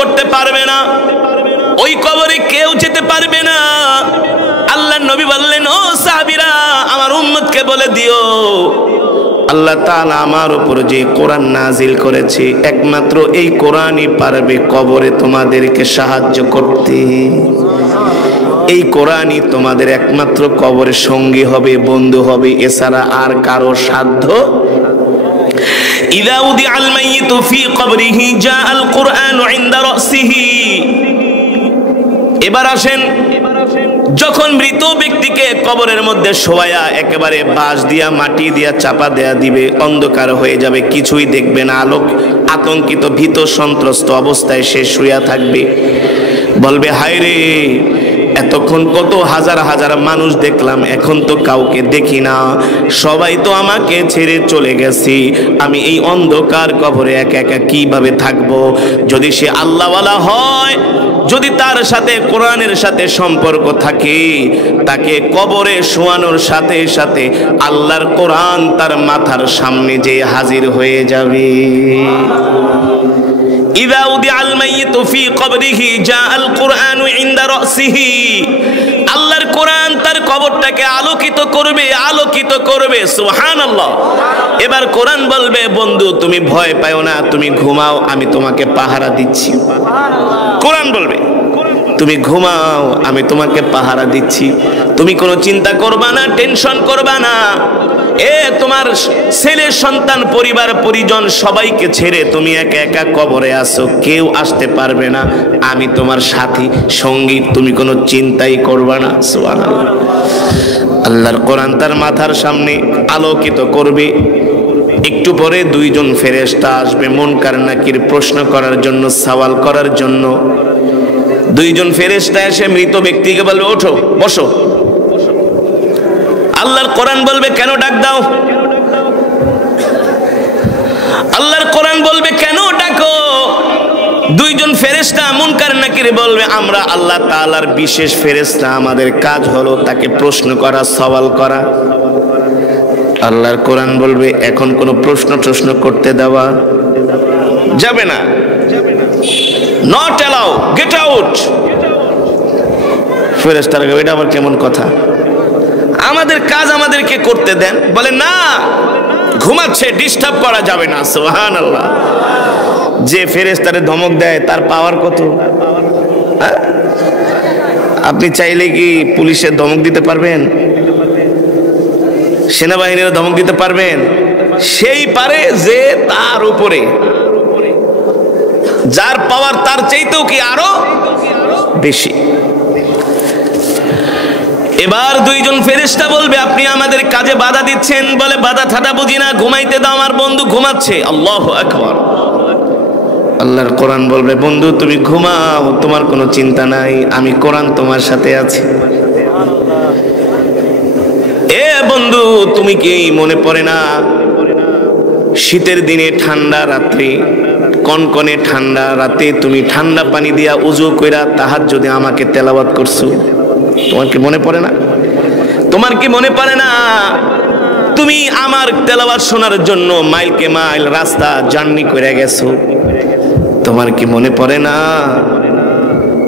করতে পারবে না, ওই কবরে কেউ যেতে পারবে না। আল্লাহর নবী বললেন, ও সাহাবীরা, আমার উম্মতকে বলে দিও, আল্লাহ তাআলা আমার উপর যে কোরআন নাজিল করেছে, একমাত্র এই কোরআনই পারবে কবরে তোমাদেরকে সাহায্য করতে। এই কোরআনই তোমাদের একমাত্র কবরের সঙ্গী হবে, বন্ধু হবে, এছাড়া আর কারো সাধ্য। ইযা উদিআল মাইয়িতু ফি কবরিহি জাআল কুরআনু ইনদা রাসিহি। এবার আসেন, যখন মৃত ব্যক্তিকে কবরের মধ্যে শোয়া একেবারে বাঁশ দিয়া মাটি দিয়া চাপা দেয়া দিবে, অন্ধকার হয়ে যাবে, কিছুই দেখবে না, আতঙ্কিত ভীত সন্ত্রস্ত অবস্থায় সে শুয়া থাকবে। বলবে, হায় রে, এতক্ষণ কত হাজার হাজার মানুষ দেখলাম, এখন তো কাউকে দেখি না, সবাই তো আমাকে ছেড়ে চলে গেছে, আমি এই অন্ধকার কবরে একা একা কিভাবে থাকবো? যদি সে আল্লাহওয়ালা হয়, যদি তার সাথে কোরআনের সাথে সম্পর্ক থাকে, তাকে কবরে শোয়ানোর সাথে সাথে আল্লাহর কোরআন তার মাথার সামনে যে হাজির হয়ে যাবে। ইযা উদিআল মাইয়িতু ফি কবরিহি জাআল কুরআনু ইনদা রাসিহি। আল্লাহর কোরআন তার কবরটাকে আলোকিত করবে, আলোকিত করবে। সুবহানাল্লাহ। এবার কোরআন বলবে, বন্ধু তুমি ভয় পাও না, তুমি ঘুমাও, আমি তোমাকে পাহারা দিচ্ছি। কোরআন বলবে, তুমি ঘুমাও, আমি তোমাকে পাহারা দিচ্ছি, তুমি কোনো চিন্তা করবা না, টেনশন করবা না। তোমার ছেলে সন্তান পরিবার পরিজন সবাইকে ছেড়ে তুমি একা একা কবরে আসো, কেউ আসতে পারবে না, আমি তোমার সাথী সঙ্গী, তুমি কোনো চিন্তাই করবা না। সুবহানাল্লাহ। আল্লাহর কোরআন তার মাথার সামনে আলোকিত করবে। একটু পরে দুইজন ফেরেশতা আসবে মুনকার নাকির প্রশ্ন করার জন্য, সওয়াল করার জন্য। দুইজন ফেরেশতা এসে মৃত ব্যক্তিকে বলবে, ওঠো, বসো। আল্লাহর কোরআন বলবে, কেন ডাক দাও? আল্লাহর কোরআন বলবে, কেন ডাকো? দুইজন ফেরেশতা মুনকার নাকির বলবে, আমরা আল্লাহ তাআলার বিশেষ ফেরেশতা, আমাদের কাজ হলো তাকে প্রশ্ন করা, সওয়াল করা। আল্লাহর কোরআন বলবে, এখন কোনো প্রশ্ন করতে দেওয়া যাবে না। Not allow, get out. ফেরেশতারা বলে, এটা আবার কেমন কথা? আমাদের কাজ আমাদেরকে করতে দেন। বলে, না, ঘুমাচ্ছে, ডিস্টার্ব করা যাবে না। সুবহানাল্লাহ। যে ফেরেশতারে ধমক দেয় তার পাওয়ার কত? আপনি চাইলে কি পুলিশের ধমক দিতে পারবেন? সেনাবাহিনীর ধমক দিতে পারবেন? সেই পারে যে তার উপরে, যার পাওয়ার তার চাইতেও কি আরো বেশি। এবার দুইজন ফেরেশতা বলবে, আপনি আমাদের কাজে বাধা দিচ্ছেন। বলে, বাধা ঠাডা বুঝি না, ঘুমাইতে দাও, আমার বন্ধু ঘুমাচ্ছে। আল্লাহু আকবার। আল্লাহর কোরআন বলবে, বন্ধু তুমি ঘুমাও, তোমার কোনো চিন্তা নাই, আমি কোরআন তোমার সাথে আছি। বন্ধু, তুমি কি মনে পড়ে না শীতের দিনে ঠান্ডা রাত্রি, কনকনে ঠান্ডা রাতে তুমি ঠান্ডা পানি দিয়া উযু কইরা তাহাজ্জুদে আমাকে তেলাওয়াত করছো? তোমার কি মনে পড়ে না? তোমার কি মনে পড়ে না তুমি আমার তেলাওয়াত শোনার জন্য মাইলকে মাইল রাস্তা জার্নি করে গেছো? তোমার কি মনে পড়ে না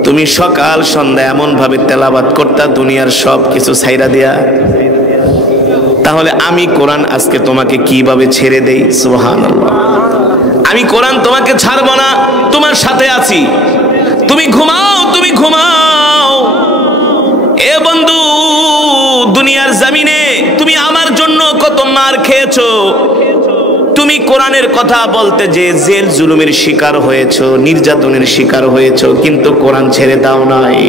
তুমি সকাল সন্ধ্যা এমন ভাবে তেলাওয়াত করতা দুনিয়ার সব কিছু ছাইরা দিয়া? তাহলে আমি কোরআন আজকে তোমাকে কিভাবে ছেড়ে দেই? সুবহানাল্লাহ। আমি কোরআন তোমাকে ছাড়বো না, তোমার সাথে আছি। তুমি ঘুমাও, তুমি ঘুমাও। এ বন্ধু, দুনিয়ার জমিনে তুমি আমার জন্য কত মার খেয়েছো, তুমি কোরআনের কথা বলতে যে জেল জুলুমের শিকার হয়েছো, নির্যাতনের শিকার হয়েছো, কিন্তু কোরআন ছেড়ে দাও নাই।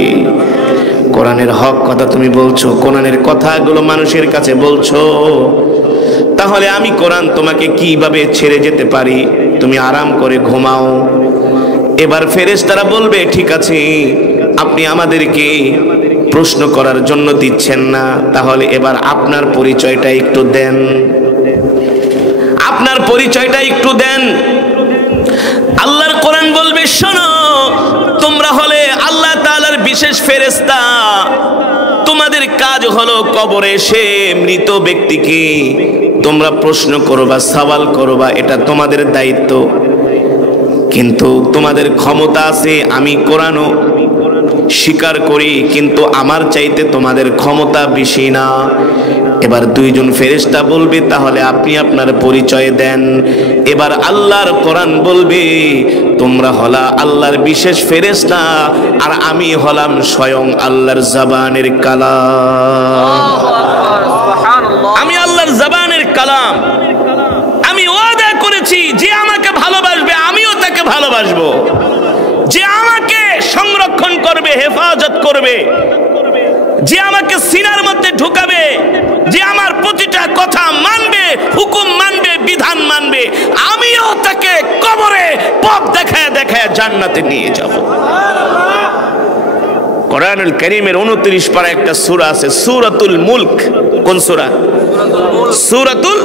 কোরআনের হক কথা তুমি বলছো, কোরআনের কথাগুলো মানুষের কাছে বলছো। তাহলে আমি কোরআন তোমাকে কিভাবে ছেড়ে যেতে পারি? তুমি আরাম করে ঘুমাও। এবার ফেরেশতারা বলবে, ঠিক আছে, আপনি আমাদেরকে প্রশ্ন করার জন্য দিচ্ছেন না, তাহলে এবার আপনার পরিচয়টা একটু দেন, আপনার পরিচয়টা একটু দেন। আল্লাহর কোরআন বলবে, শোনো, তোমরা হলে আল্লাহ তাআলার বিশেষ ফেরেশতা, তোমাদের কাজ হলো কবরে এসে মৃত ব্যক্তিকে তোমরা প্রশ্ন করবা, সওয়াল করবা, এটা তোমাদের দায়িত্ব। কিন্তু তোমাদের ক্ষমতা আছে, আমি কোরআনও স্বীকার করি, কিন্তু আমার চাইতে তোমাদের ক্ষমতা বেশি না। এবার দুইজন ফেরেশতা বলবে, তাহলে আপনি আপনার পরিচয় দেন। এবার আল্লাহর কোরআন বলবে, তোমরা হলা আল্লাহর বিশেষ ফেরেশতা, আর আমি হলাম স্বয়ং আল্লাহর জবানের কালাম। আমি আল্লাহর জবানের কালাম। আমি ওয়াদা করেছি, যে আমাকে ভালোবাসবে আমিও তাকে ভালোবাসবো, যে আমাকে সংরক্ষণ করবে, হেফাজত করবে, যে আমাকে সিনার মধ্যে ঢুকাবে, যে আমার প্রতিটা কথা মানবে, হুকুম মানবে, বিধান মানবে, আমিও তাকে কবরে পথ দেখায় দেখায় জান্নাতে নিয়ে যাব। কোরআনুল কারীমের 29 পারা একটা সূরা আছে, সূরাতুল মুলক। কোন সূরা? সূরাতুল।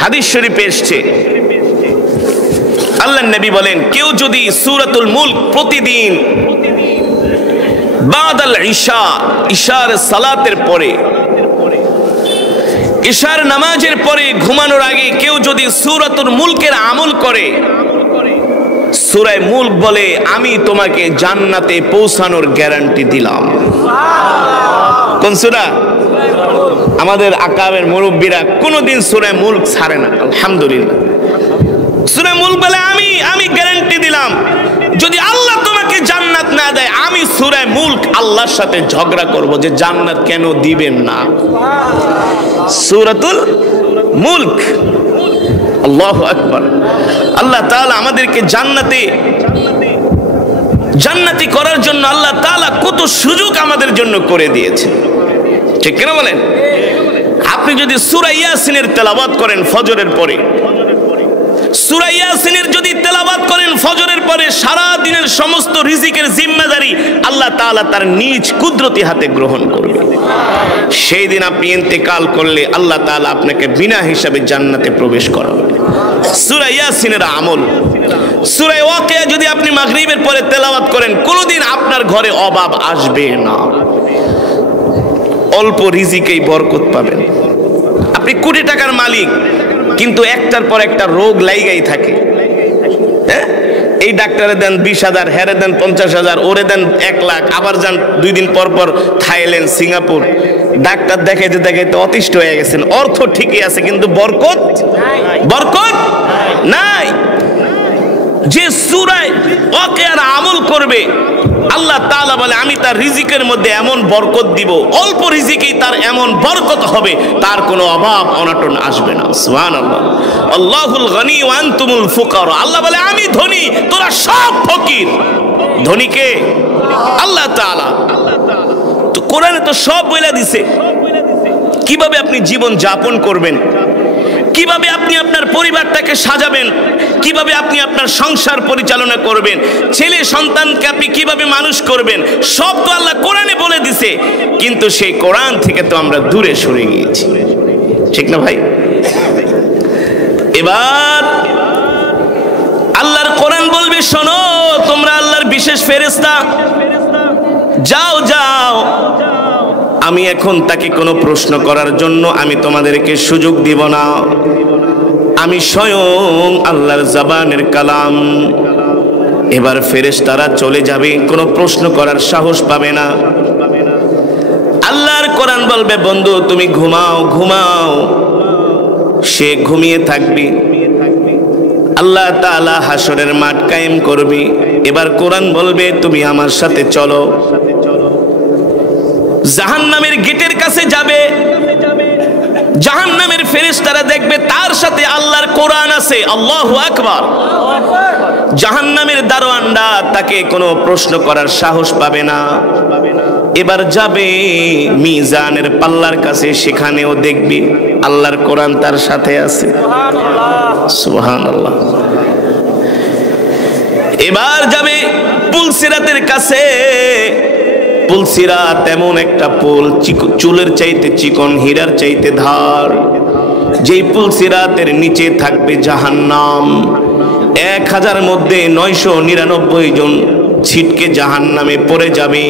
হাদিস শরীফে এসেছে, আল্লাহর নবী বলেন, কেউ যদি সূরাতুল মুলক প্রতিদিন বাদাল ইশা, ইশার সালাতের পরে, ইশার নামাজের পরে ঘুমানোর আগে কেউ যদি সূরাতুল মুলকের আমল করে, সূরা মুলক বলে, আমি তোমাকে জান্নাতে পৌঁছানোর গ্যারান্টি দিলাম। কোন সূরা? আমাদের আকাবের মুরব্বীরা কোনোদিন সূরা মুলক ছাড়ে না, আলহামদুলিল্লাহ। সূরা মুলক বলে, আমি গ্যারান্টি দিলাম, যদি আল্লাহ তোমাকে জান্নাত না দেয়, আমি সূরা মুলক আল্লাহর সাথে ঝগড়া করব যে জান্নাত কেন দিবেন না। সূরাতুল মুলক। আল্লাহু আকবার। আল্লাহ তাআলা আমাদেরকে জান্নাতি করার জন্য আল্লাহ তাআলা কত সুযোগ আমাদের জন্য করে দিয়েছে, ঠিক কিনা বলেন? আপনি যদি সূরা ইয়াসিনের তেলাওয়াত করেন ফজরের পরে, সূরা ইয়াসিনের যদি তেলাওয়াত করেন ফজরের পরে, সারা দিনের সমস্ত রিজিকের জিম্মাদারি আল্লাহ তাআলা তার নিজ কুদরতি হাতে গ্রহণ করবে। সেই দিন আপনি ইন্তেকাল করলে আল্লাহ তাআলা আপনাকে বিনা হিসাবে জান্নাতে প্রবেশ করাবেন। সূরা ইয়াসিনের আমল। সূরা ওয়াকিয়া যদি আপনি মাগরিবের পরে তেলাওয়াত করেন, কোনোদিন আপনার ঘরে অভাব আসবে না, অল্প রিজিকেই বরকত পাবেন। আপনি কোটি টাকার মালিক, কিন্তু একটার পর একটা রোগ লাইগাই থাকে। হ্যাঁ, এই ডাক্তারে দেন 20,000, হেরে দেন 50,000, ওরে দেন 1 লাখ, আবার যান 2 দিন পর পর থাইল্যান্ড, সিঙ্গাপুর। ডাক্তার দেখাইতে দেখাইতে অতিষ্ঠ হয়ে গেছেন। অর্থ ঠিকই আছে, কিন্তু বরকত নাই। যে সূরা ওয়াকিয়ার আমল করবে, আল্লাহ তাআলা বলে, আমি তার রিজিকের মধ্যে এমন বরকত দিব, অল্প রিজিকেই তার এমন বরকত হবে, তার কোনো অভাব অনটন আসবে না। সুবহানাল্লাহ। আল্লাহুল গনি ওয়া আনতুমুল ফুকারা। আল্লাহ বলে, আমি ধনী, তোরা সব ফকির। ধনী কে? আল্লাহ তাআলা। তো কোরআনে তো সব বলে দিছে কিভাবে আপনি জীবন যাপন করবেন, কিভাবে আপনি আপনার পরিবারটাকে সাজাবেন, কিভাবে আপনি আপনার সংসার পরিচালনা করবেন, ছেলে সন্তানকে আপনি কিভাবে মানুষ করবেন, সব তো আল্লাহ কোরআনে বলে দিছে। কিন্তু সেই কোরআন থেকে তো আমরা দূরে সরে গিয়েছি, ঠিক না ভাই? এবার আল্লাহর কোরআন বলবে, শোনো, তোমরা আল্লাহর বিশেষ ফেরেশতা, যাও যাও, আমি এখন তাকে কোনো প্রশ্ন করার জন্য আমি তোমাদেরকে সুযোগ দিব না। আমি স্বয়ং আল্লাহর জবানের কালাম। এবার ফেরেশতারা চলে যাবে, কোনো প্রশ্ন করার সাহস পাবে না। আল্লাহর কোরআন বলবে, বন্ধু তুমি ঘুমাও ঘুমাও। সে ঘুমিয়ে থাকবে। আল্লাহ তাআলা হাসরের মাঠ কায়েম করবে। এবার কোরআন বলবে, তুমি আমার সাথে চলো। জাহান্নামের গেটের কাছে যাবে। জাহান্নামের ফেরেশতারা দেখবে তার সাথে আল্লাহর কোরআন আছে। আল্লাহু আকবার। জাহান্নামের দারোয়ানরা তাকে কোনো প্রশ্ন করার সাহস পাবে না। এবার যাবে মিজানের পাল্লার কাছে, সেখানেও দেখবে আল্লাহর কোরআন তার সাথে আছে। সুবহানাল্লাহ। এবার যাবে পুলসিরাতের কাছে। পুলসিরাত এমন একটা পুল, চুলের চাইতে চিকন, হীরার চাইতে ধার। যেই পুলসিরাতের নিচে থাকবে জাহান্নাম। 1000 মধ্যে 999 জন ছিটকে জাহান্নামে পড়ে যাবে।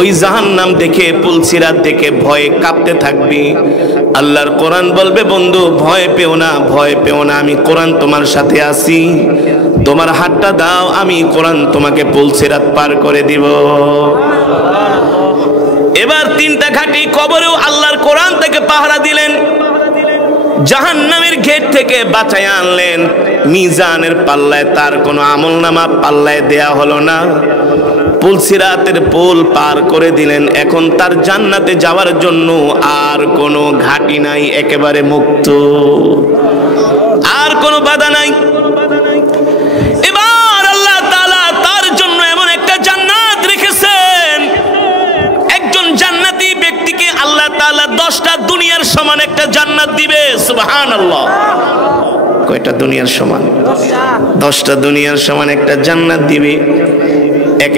ওই জাহান্নাম দেখে, পুলসিরাত দেখে ভয়ে কাঁপতে থাকবে। আল্লাহর কোরআন বলবে, বন্ধু ভয় পেও না, ভয় পেও না, আমি কোরআন তোমার সাথে আছি। তোমার হাতটা দাও, আমি কোরআন তোমাকে পুলসিরাত পার করে দিব। এবার 3টা ঘাটি কবরেও আল্লাহর কোরআন থেকে পাহারা দিলেন, জাহান্নামের গেট থেকে বাঁচায় আনলেন। মিজানের পাল্লায় তার কোনো আমলনামা পাল্লায় দেয়া হলো না, পুলসিরাতের পুল পার করে দিলেন। এখন তার জান্নাতে যাওয়ার জন্য আর কোনো ঘাটি নাই, একেবারে মুক্ত, আর কোনো বাধা নাই। এবার আল্লাহ তাআলা তার জন্য এমন একটা জান্নাত রেখেছেন, একজন জান্নাতি ব্যক্তিকে আল্লাহ তাআলা 10টা দুনিয়ার সমান একটা জান্নাত দিবে। সুবহানাল্লাহ। কয়টা দুনিয়ার সমান? 10টা দুনিয়ার সমান একটা জান্নাত দিবে।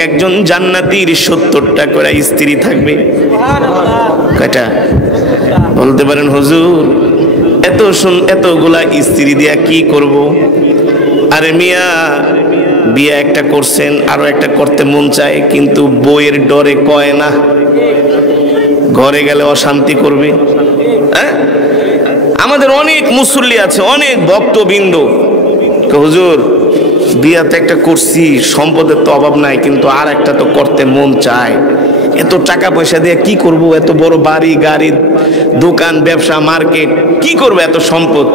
একজন জান্নাতীর 70টা করে স্ত্রী থাকবে। কয়টা বলতে পারেন হুজুর? এতগুলা স্ত্রী দিয়া কি করব? আরে মিয়া, বিয়ে একটা করছেন, আরো একটা করতে মন চায়, কিন্তু বইয়ের ডরে কয় না, ঘরে গেলে অশান্তি করবে। হ্যাঁ, আমাদের অনেক মুসল্লি আছে, অনেক ভক্তবৃন্দ, হুজুর বিয়াতে একটা করছি, সম্পদের তো অভাব নাই, কিন্তু আর একটা তো করতে মন চায়। এত টাকা পয়সা দিয়ে কি করব? এত বড় বাড়ি গাড়ি, দোকান, ব্যবসা, মার্কেট, কি করব এত সম্পদ?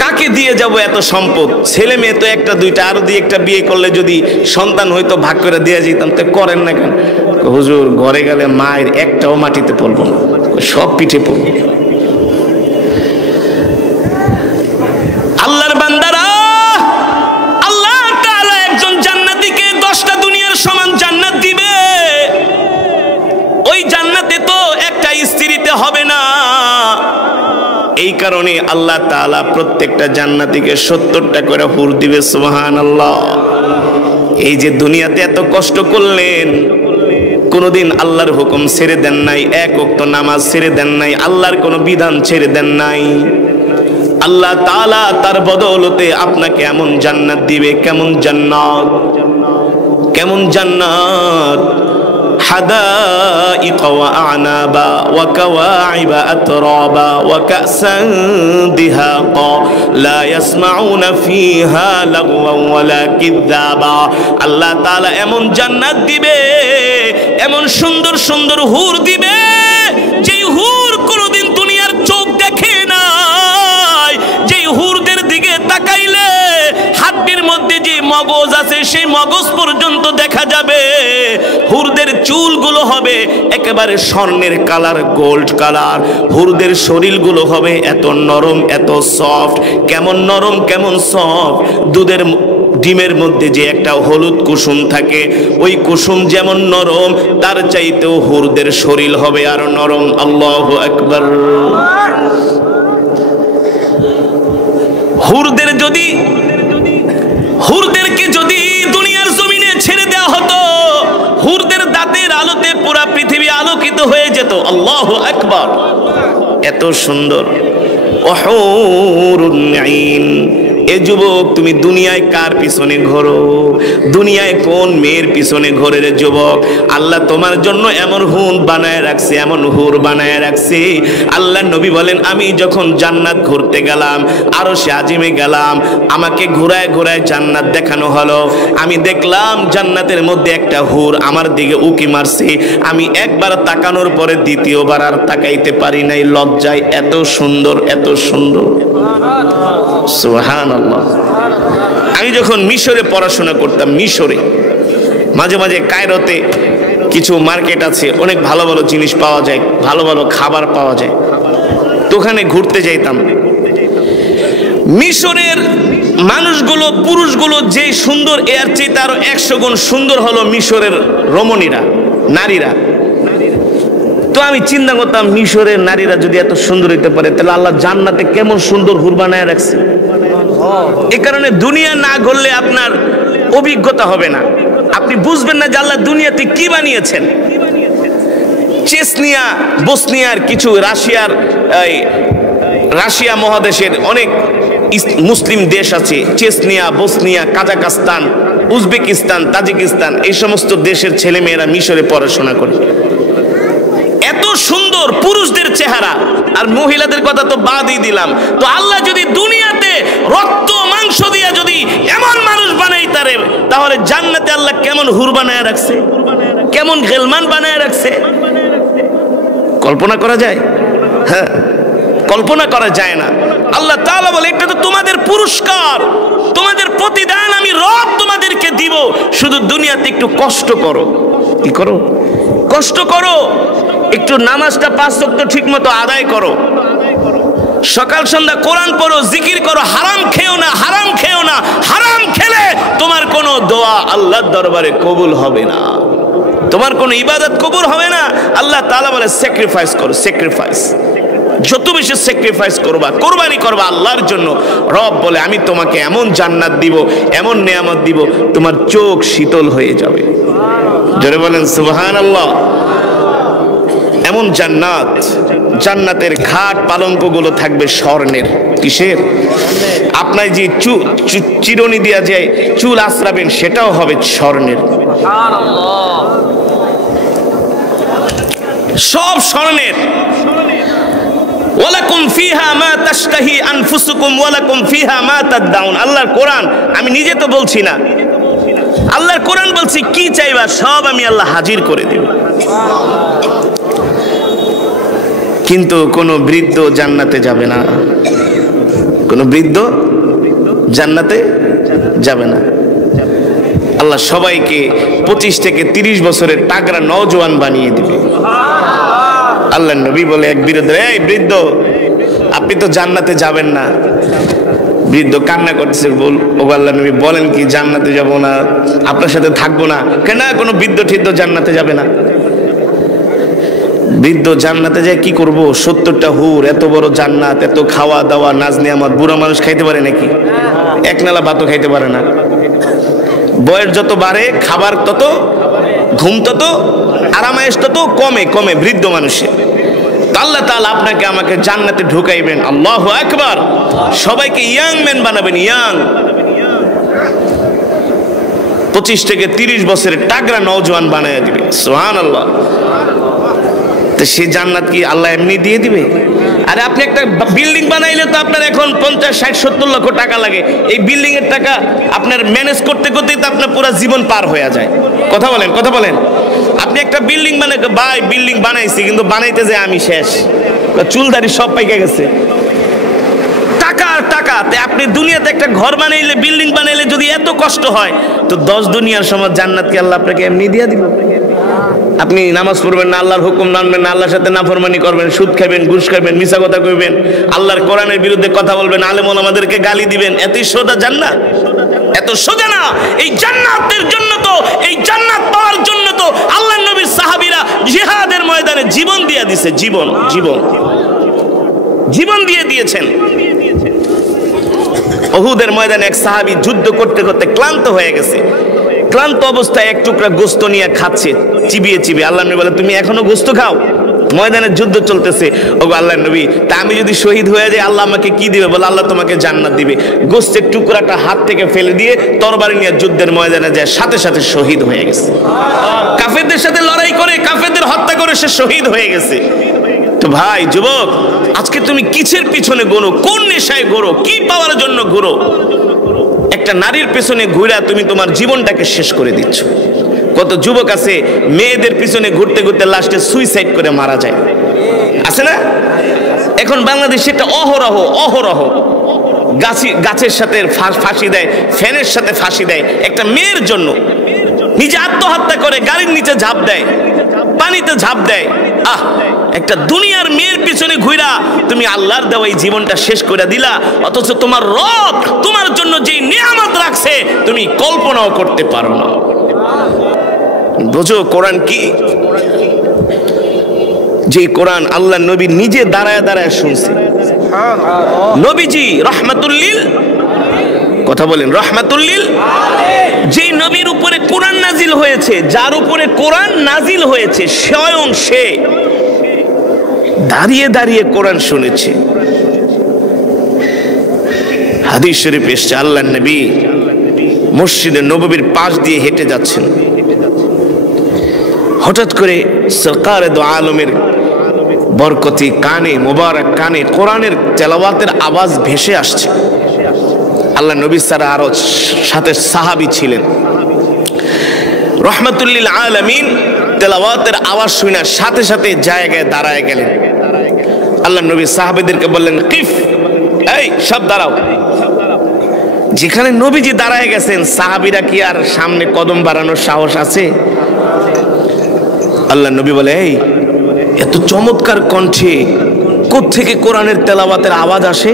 কাকে দিয়ে যাব এত সম্পদ? ছেলে মেয়ে তো একটা দুইটা, আরো দিয়ে একটা বিয়ে করলে যদি সন্তান হয়তো ভাগ করে দিয়ে যেতাম। তো করেন না কেন? হুজুর ঘরে গেলে মায়ের একটাও মাটিতে পড়বো না, সব পিঠে পড়বো। আল্লাহর বান্দারা, আল্লাহ তাআলা একজন জান্নাতীকে 10টা দুনিয়ার সমান জান্নাত দিবে। ওই জান্নাতে তো একটা স্ত্রীতে হবে না, এই কারণে আল্লাহ তাআলা প্রত্যেকটা জান্নাতীকে 70টা করে হুর দিবে। সুবহানাল্লাহ। এই যে দুনিয়াতে এত কষ্ট করলেন, কোনদিন আল্লাহর হুকুম ছেড়ে দেন নাই, 1 ওয়াক্ত নামাজ ছেড়ে দেন নাই, আল্লাহর কোনো বিধান ছেড়ে দেন নাই। আল্লাহ তাআলা তার বদৌলতে আপনাকে এমন জান্নাত দিবে। কেমন জান্নাত? কেমন জান্নাত? حدائق وأعنابا وكواعب أترابا وكأسا دهاقا لا يسمعون فيها لغوا ولا كذابا। আল্লাহ তাআলা এমন জান্নাত দিবে, এমন সুন্দর সুন্দর হুর দিবে, যেই হুর কোনোদিন দুনিয়ার চোখ দেখে নাই, যেই হুরদের দিকে তাকাইলে হাড্ডির মধ্যে যে মগজ আছে সেই মগজ পর্যন্ত দেখা যাবে। হুরদের চুলগুলো হবে একেবারে স্বর্ণের কালার, গোল্ড কালার। হুরদের শরীরগুলো হবে এত নরম, এত সফট। কেমন নরম, কেমন সফট? দুধের ডিমের মধ্যে যে একটা হলুদ কুসুম থাকে, ওই কুসুম যেমন নরম, তার চাইতেও হুরদের শরীর হবে আরো নরম। আল্লাহু আকবার। হুরদেরকে যদি দুনিয়ার জমিনে ছেড়ে দেওয়া হতো, হুরদের দাঁতের আলোতে পুরা পৃথিবী আলোকিত হয়ে যেত। আল্লাহু আকবার। এত সুন্দর। ওহুরুন আইন। এ যুবক, তুমি দুনিয়ায় কার পিছনে ঘোরো? দুনিয়ায় কোন মেয়ের পিছনে ঘোরে রে যুবক? আল্লাহ তোমার জন্য এমন হুর বানায় রাখছে, এমন হুর বানায় রাখছে। আল্লাহ নবী বলেন, আমি যখন জান্নাত ঘুরতে গেলাম, আরশে আজিমে গেলাম, আমাকে ঘুরায় ঘুরায় জান্নাত দেখানো হলো। আমি দেখলাম জান্নাতের মধ্যে একটা হুর আমার দিকে উকি মারছে। আমি একবার তাকানোর পরে দ্বিতীয়বার আর তাকাইতে পারি নাই, লজ্জায়। এত সুন্দর, এত সুন্দর। সুবহানাল্লাহ। আমি যখন মিশরে পড়াশোনা করতাম, মিশরে মাঝে মাঝে কায়রোতে কিছু মার্কেট আছে, অনেক ভালো ভালো জিনিস পাওয়া যায়, ভালো ভালো খাবার পাওয়া যায়, তো ওখানে ঘুরতে যাইতাম। মিশরের মানুষগুলো, পুরুষগুলো যে সুন্দর, এর চেয়ে আরো 100 গুণ সুন্দর হলো মিশরের রমণীরা, নারীরা। তো আমি চিন্তা করতাম, মিশরের নারীরা যদি এত সুন্দর হইতে পারে, তাহলে আল্লাহ জান্নাতে কেমন সুন্দর হুর বানায় রাখছে। এই কারণে দুনিয়া না ঘুরলে আপনার অভিজ্ঞতা হবে না, আপনি বুঝবেন না যে আল্লাহ দুনিয়াতে কি বানিয়েছেন। চেচনিয়া, বসনিয়ার কিছু, রাশিয়া মহাদেশের অনেক মুসলিম দেশ আছে, Chechnya, Bosnia, Kazakhstan, Uzbekistan, Tajikistan, এই সমস্ত দেশের ছেলেমেয়েরা মিশরে পড়াশোনা করে। এত সুন্দর পুরুষদের চেহারা, আর মহিলাদের কথা তো বাদই দিলাম। তো আল্লাহ যদি দুনিয়াতে রক্ত মাংস দিয়ে যদি এমন মানুষ বানাই তারে, তাহলে জান্নাতে আল্লাহ কেমন হুর বানায় রাখছে, কেমন গেলমান বানায় রাখছে, কল্পনা করা যায়? হ্যাঁ, কল্পনা করা যায় না। আল্লাহ তাআলা বলে এটা তো তোমাদের পুরস্কার, তোমাদের প্রতিদান আমি রব তোমাদেরকে দিব, শুধু দুনিয়াতে একটু কষ্ট করো। কি করো? কষ্ট করো, একটু নামাজটা 5 ওয়াক্ত ঠিকমতো আদায় করো, সকাল সন্ধ্যা কোরআন পড়ো, জিকির করো, হারাম খেও না, হারাম খেও না। হারাম খেলে তোমার কোনো দোয়া আল্লাহর দরবারে কবুল হবে না, তোমার কোনো ইবাদত কবুল হবে না। আল্লাহ তাআলা বলে স্যাক্রিফাইস করো, স্যাক্রিফাইস, যত বেশি স্যাক্রিফাইস করবা, কোরবানি করবা আল্লাহর জন্য, রব বলে আমি তোমাকে এমন জান্নাত দিব, এমন নেয়ামত দিব, তোমার চোখ শীতল হয়ে যাবে। জোরে বলেন সুবহানাল্লাহ। এমন জান্নাত, জান্নাতের খাট পালঙ্কগুলো থাকবে স্বর্ণের। কিসের? আপনার যে চিরুনি দিয়া যায় চুল আশ্রাবেন, সেটাও হবে স্বর্ণের। সব স্বর্ণের। ওয়ালাকুম ফিহা মা তাশতাহি আনফুসুকুম ওয়ালাকুম ফিহা মা তাদউন। আল্লাহর কোরআন, আমি নিজে তো বলছি না, আল্লাহর কোরআন বলছি কি চাইবা সব আমি আল্লাহ হাজির করে দেব। কিন্তু কোন বৃদ্ধ জান্নাতে যাবে না, কোন বৃদ্ধ জান্নাতে যাবে না। আল্লাহ সবাইকে 25 থেকে 30 বছরের তাগড়া নওজোয়ান বানিয়ে দিবে। আল্লাহ নবী বলে এক বৃদ্ধ, এই বৃদ্ধ আপনি তো জান্নাতে যাবেন না। বৃদ্ধ কান্না করতেছে, বল ও আল্লাহ নবী বলেন কি জান্নাতে যাব না, আপনার সাথে থাকবো না কেন? কোনো বৃদ্ধ ঠিদ্ধ জান্নাতে যাবে না। বৃদ্ধ জান্নাতে যায় কি করব? 70টা হুর, এত বড় জান্নাত, এত খাওয়া দাওয়া, নাজ নিয়ামত, বুড়া মানুষ খাইতে পারে নাকি? এক নালা ভাতও খাইতে পারে না। বয়স যত বাড়ে খাবার তত, ঘুম তত, আরামায়েশ তত কমে কমে বৃদ্ধ মানুষের। আল্লাহ তাআলা আপনাকে আমাকে জান্নাতে ঢুকাইবেন। আল্লাহু আকবার। সবাইকে ইয়াং ম্যান বানাবেন, ইয়াং। 25 থেকে 30 বছরের তাগড়া নওজোয়ান বানায় দিবে। সুবহানাল্লাহ। তো সেই জান্নাত কি আল্লাহ এমনি দিয়ে দিবে? আরে আপনি একটা বিল্ডিং বানাইলে তো আপনার এখন 50, 60, 70 লক্ষ টাকা লাগে। এই বিল্ডিং এর টাকা আপনার ম্যানেজ করতে করতেই তো আপনার পুরো জীবন পার হয়ে যায়। কথা বলেন, কথা বলেন। আপনি একটা বিল্ডিং বানাই, ভাই বিল্ডিং বানাইছি কিন্তু বানাইতে যে আমি শেষ, চুলদারি সব পাইকে গেছে, টাকা আর টাকা। আপনি দুনিয়াতে একটা ঘর বানাইলে, বিল্ডিং বানাইলে যদি এত কষ্ট হয়, তো 10 দুনিয়ার সময় জান্নাত কি আল্লাহ আপনাকে এমনি দিয়ে দিব? আপনি নামাজ পড়বেন না, আল্লাহর হুকুম মানবেন না, আল্লাহর সাথে নাফরমানি করবেন, সুদ খাবেন, ঘুষ খাবেন, মিছা কথা কইবেন, আল্লাহর কোরআনের বিরুদ্ধে কথা বলবেন, আলেম ওলামাদেরকে গালি দিবেন, এতই সোজা জান্নাত? এত সোজা না। এই জান্নাতের জন্য তো, এই জান্নাত পাওয়ার জন্য তো আল্লাহর নবীর সাহাবীরা জিহাদের ময়দানে জীবন দিয়ে দিয়েছে, জীবন জীবন জীবন দিয়ে দিয়েছেন। উহুদের ময়দানে এক সাহাবী যুদ্ধ করতে করতে ক্লান্ত হয়ে গেছে, ক্লান্ত অবস্থায় এক টুকরা গোস্ত নিয়ে খাচ্ছে চিবিয়ে চিবিয়ে। আল্লাহ নবী বলে, তুমি এখনো গোস্ত খাও? ময়দানে যুদ্ধ চলতেছে। ওগো আল্লাহ নবী, তা আমি যদি শহীদ হয়ে যাই আল্লাহ আমাকে কি দিবে? বলে, আল্লাহ তোমাকে জান্নাত দিবে। গোস্তের টুকরাটা হাত থেকে ফেলে দিয়ে তরবারি নিয়ে যুদ্ধের ময়দানে যায়, সাথে সাথে শহীদ হয়ে গেছে। কাফেরদের সাথে লড়াই করে, কাফেরদের হত্যা করে সে শহীদ হয়ে গেছে। তো ভাই যুবক, আজকে তুমি কিসের পিছনে ঘোরো? কোন নেশায় ঘোরো? কি পাওয়ার জন্য ঘোরো? একটা নারীর পেছনে ঘুরা তুমি তোমার জীবনটাকে শেষ করে দিচ্ছ। কত যুবক আছে মেয়েদের পিছনে ঘুরতে ঘুরতে লাস্টে সুইসাইড করে মারা যায়, আছে না? এখন বাংলাদেশে এটা অহরহ অহরহ। গাছের সাথে ফাঁসি দেয়, ফ্যানের সাথে ফাঁসি দেয় একটা মেয়ের জন্য। নিজে আত্মহত্যা করে, গাড়ির নিচে ঝাঁপ দেয়, পানিতে ঝাঁপ দেয়। আহ, একটা দুনিয়ার মেয়ের পিছনে ঘুরা তুমি আল্লাহর দেওয়া এই জীবনটা শেষ করে দিলা। অথচ তোমার রব তোমার জন্য যে নিয়ামত রাখছে তুমি কল্পনাও করতে পারো না। বুঝো কোরআন কি? যে কোরআন আল্লাহ নবী নিজে দাঁড়ায় দাঁড়ায় শুনছে। নবীজি রহমাতুল্লিল, কথা বলেন রহমাতুল্লিল। যে নবীর উপরে কোরআন নাজিল হয়েছে, যার উপরে কোরআন নাজিল হয়েছে, স্বয়ং সে দাঁড়িয়ে দাঁড়িয়ে কোরআন শুনেছে। হাদিস শরীফ এসেছে, আল্লাহ নবী মসজিদে নববীর পাশ দিয়ে হেঁটে যাচ্ছেন, হঠাৎ করে সরকারে দো আলমের বরকতি কানে, মোবারক কানে কোরআনের তেলাওয়াতের আওয়াজ ভেসে আসছে। আল্লাহ নবী ছাড়া আরো সাথে সাহাবী ছিলেন। রাহমাতুল লিল আলামিন তেলাওয়াতের আওয়াজ শুনে সাথে সাথে জায়গায় দাঁড়ায় গেলেন। আল্লাহ নবী সাহাবীদেরকে বললেন, কিফ, এই সব দাঁড়াও। যেখানে নবীজি দাঁড়ায় গেছেন, সাহাবীরা কি আর সামনে কদম বাড়ানোর সাহস আছে? আল্লাহ নবী বলে, এই এত চমৎকার কণ্ঠে কোত্থেকে কোরআনের তেলাওয়াতের আওয়াজ আসে?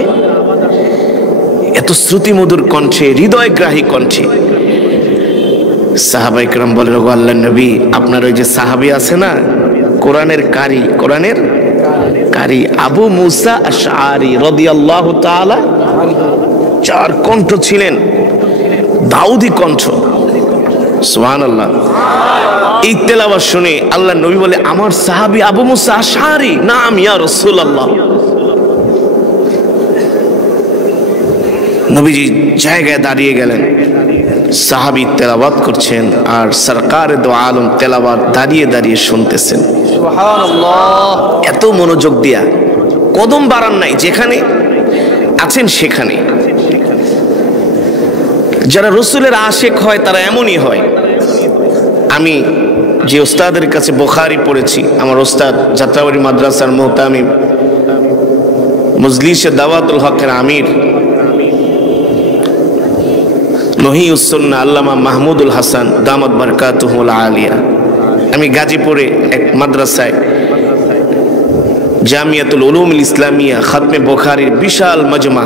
এত শ্রুতিমধুর কণ্ঠে, হৃদয়গ্রাহী কণ্ঠে। সাহাবা ইকরাম বলেন, ওগো আল্লাহর নবী, আপনার ওই যে সাহাবী আছে না, কোরআনের কারি আবু মুসা আশআরী রাদিয়াল্লাহু তাআলা, চার কণ্ঠ ছিলেন, দাউদি কণ্ঠ। সুবহানাল্লাহ। এই তেলাওয়াত শুনে আল্লাহর নবী বলে, আমার সাহাবী আবু মুসা আশআরী? নাম ইয়া রাসূলুল্লাহ। নবীজি জায়গায় দাঁড়িয়ে গেলেন, সাহাবী তেলাওয়াত করছেন আর সরকারে দো আলম তেলাওয়াত দাঁড়িয়ে দাঁড়িয়ে শুনতেছেন। সুবহানাল্লাহ। এত মনোযোগ দিয়া, কদম বাড়ান নাই, যেখানে আছেন সেখানে। যারা রসুলের আশেক হয় তারা এমনই হয়। আমি যে ওস্তাদের কাছে বুখারী পড়েছি, আমার ওস্তাদ যাত্রাবাড়ি মাদ্রাসার মুহতামিম, মজলিসে দাওয়াতুল হকের আমির, মহিউস সুন্নাহ আল্লামা মাহমুদুল হাসান দামাত বারকাতুহুল আলিয়া। আমি গাজীপুরে এক মাদ্রাসায় জামিয়াতুল উলুমুল ইসলামিয়া খাতমে বুখারীর বিশাল মজমা,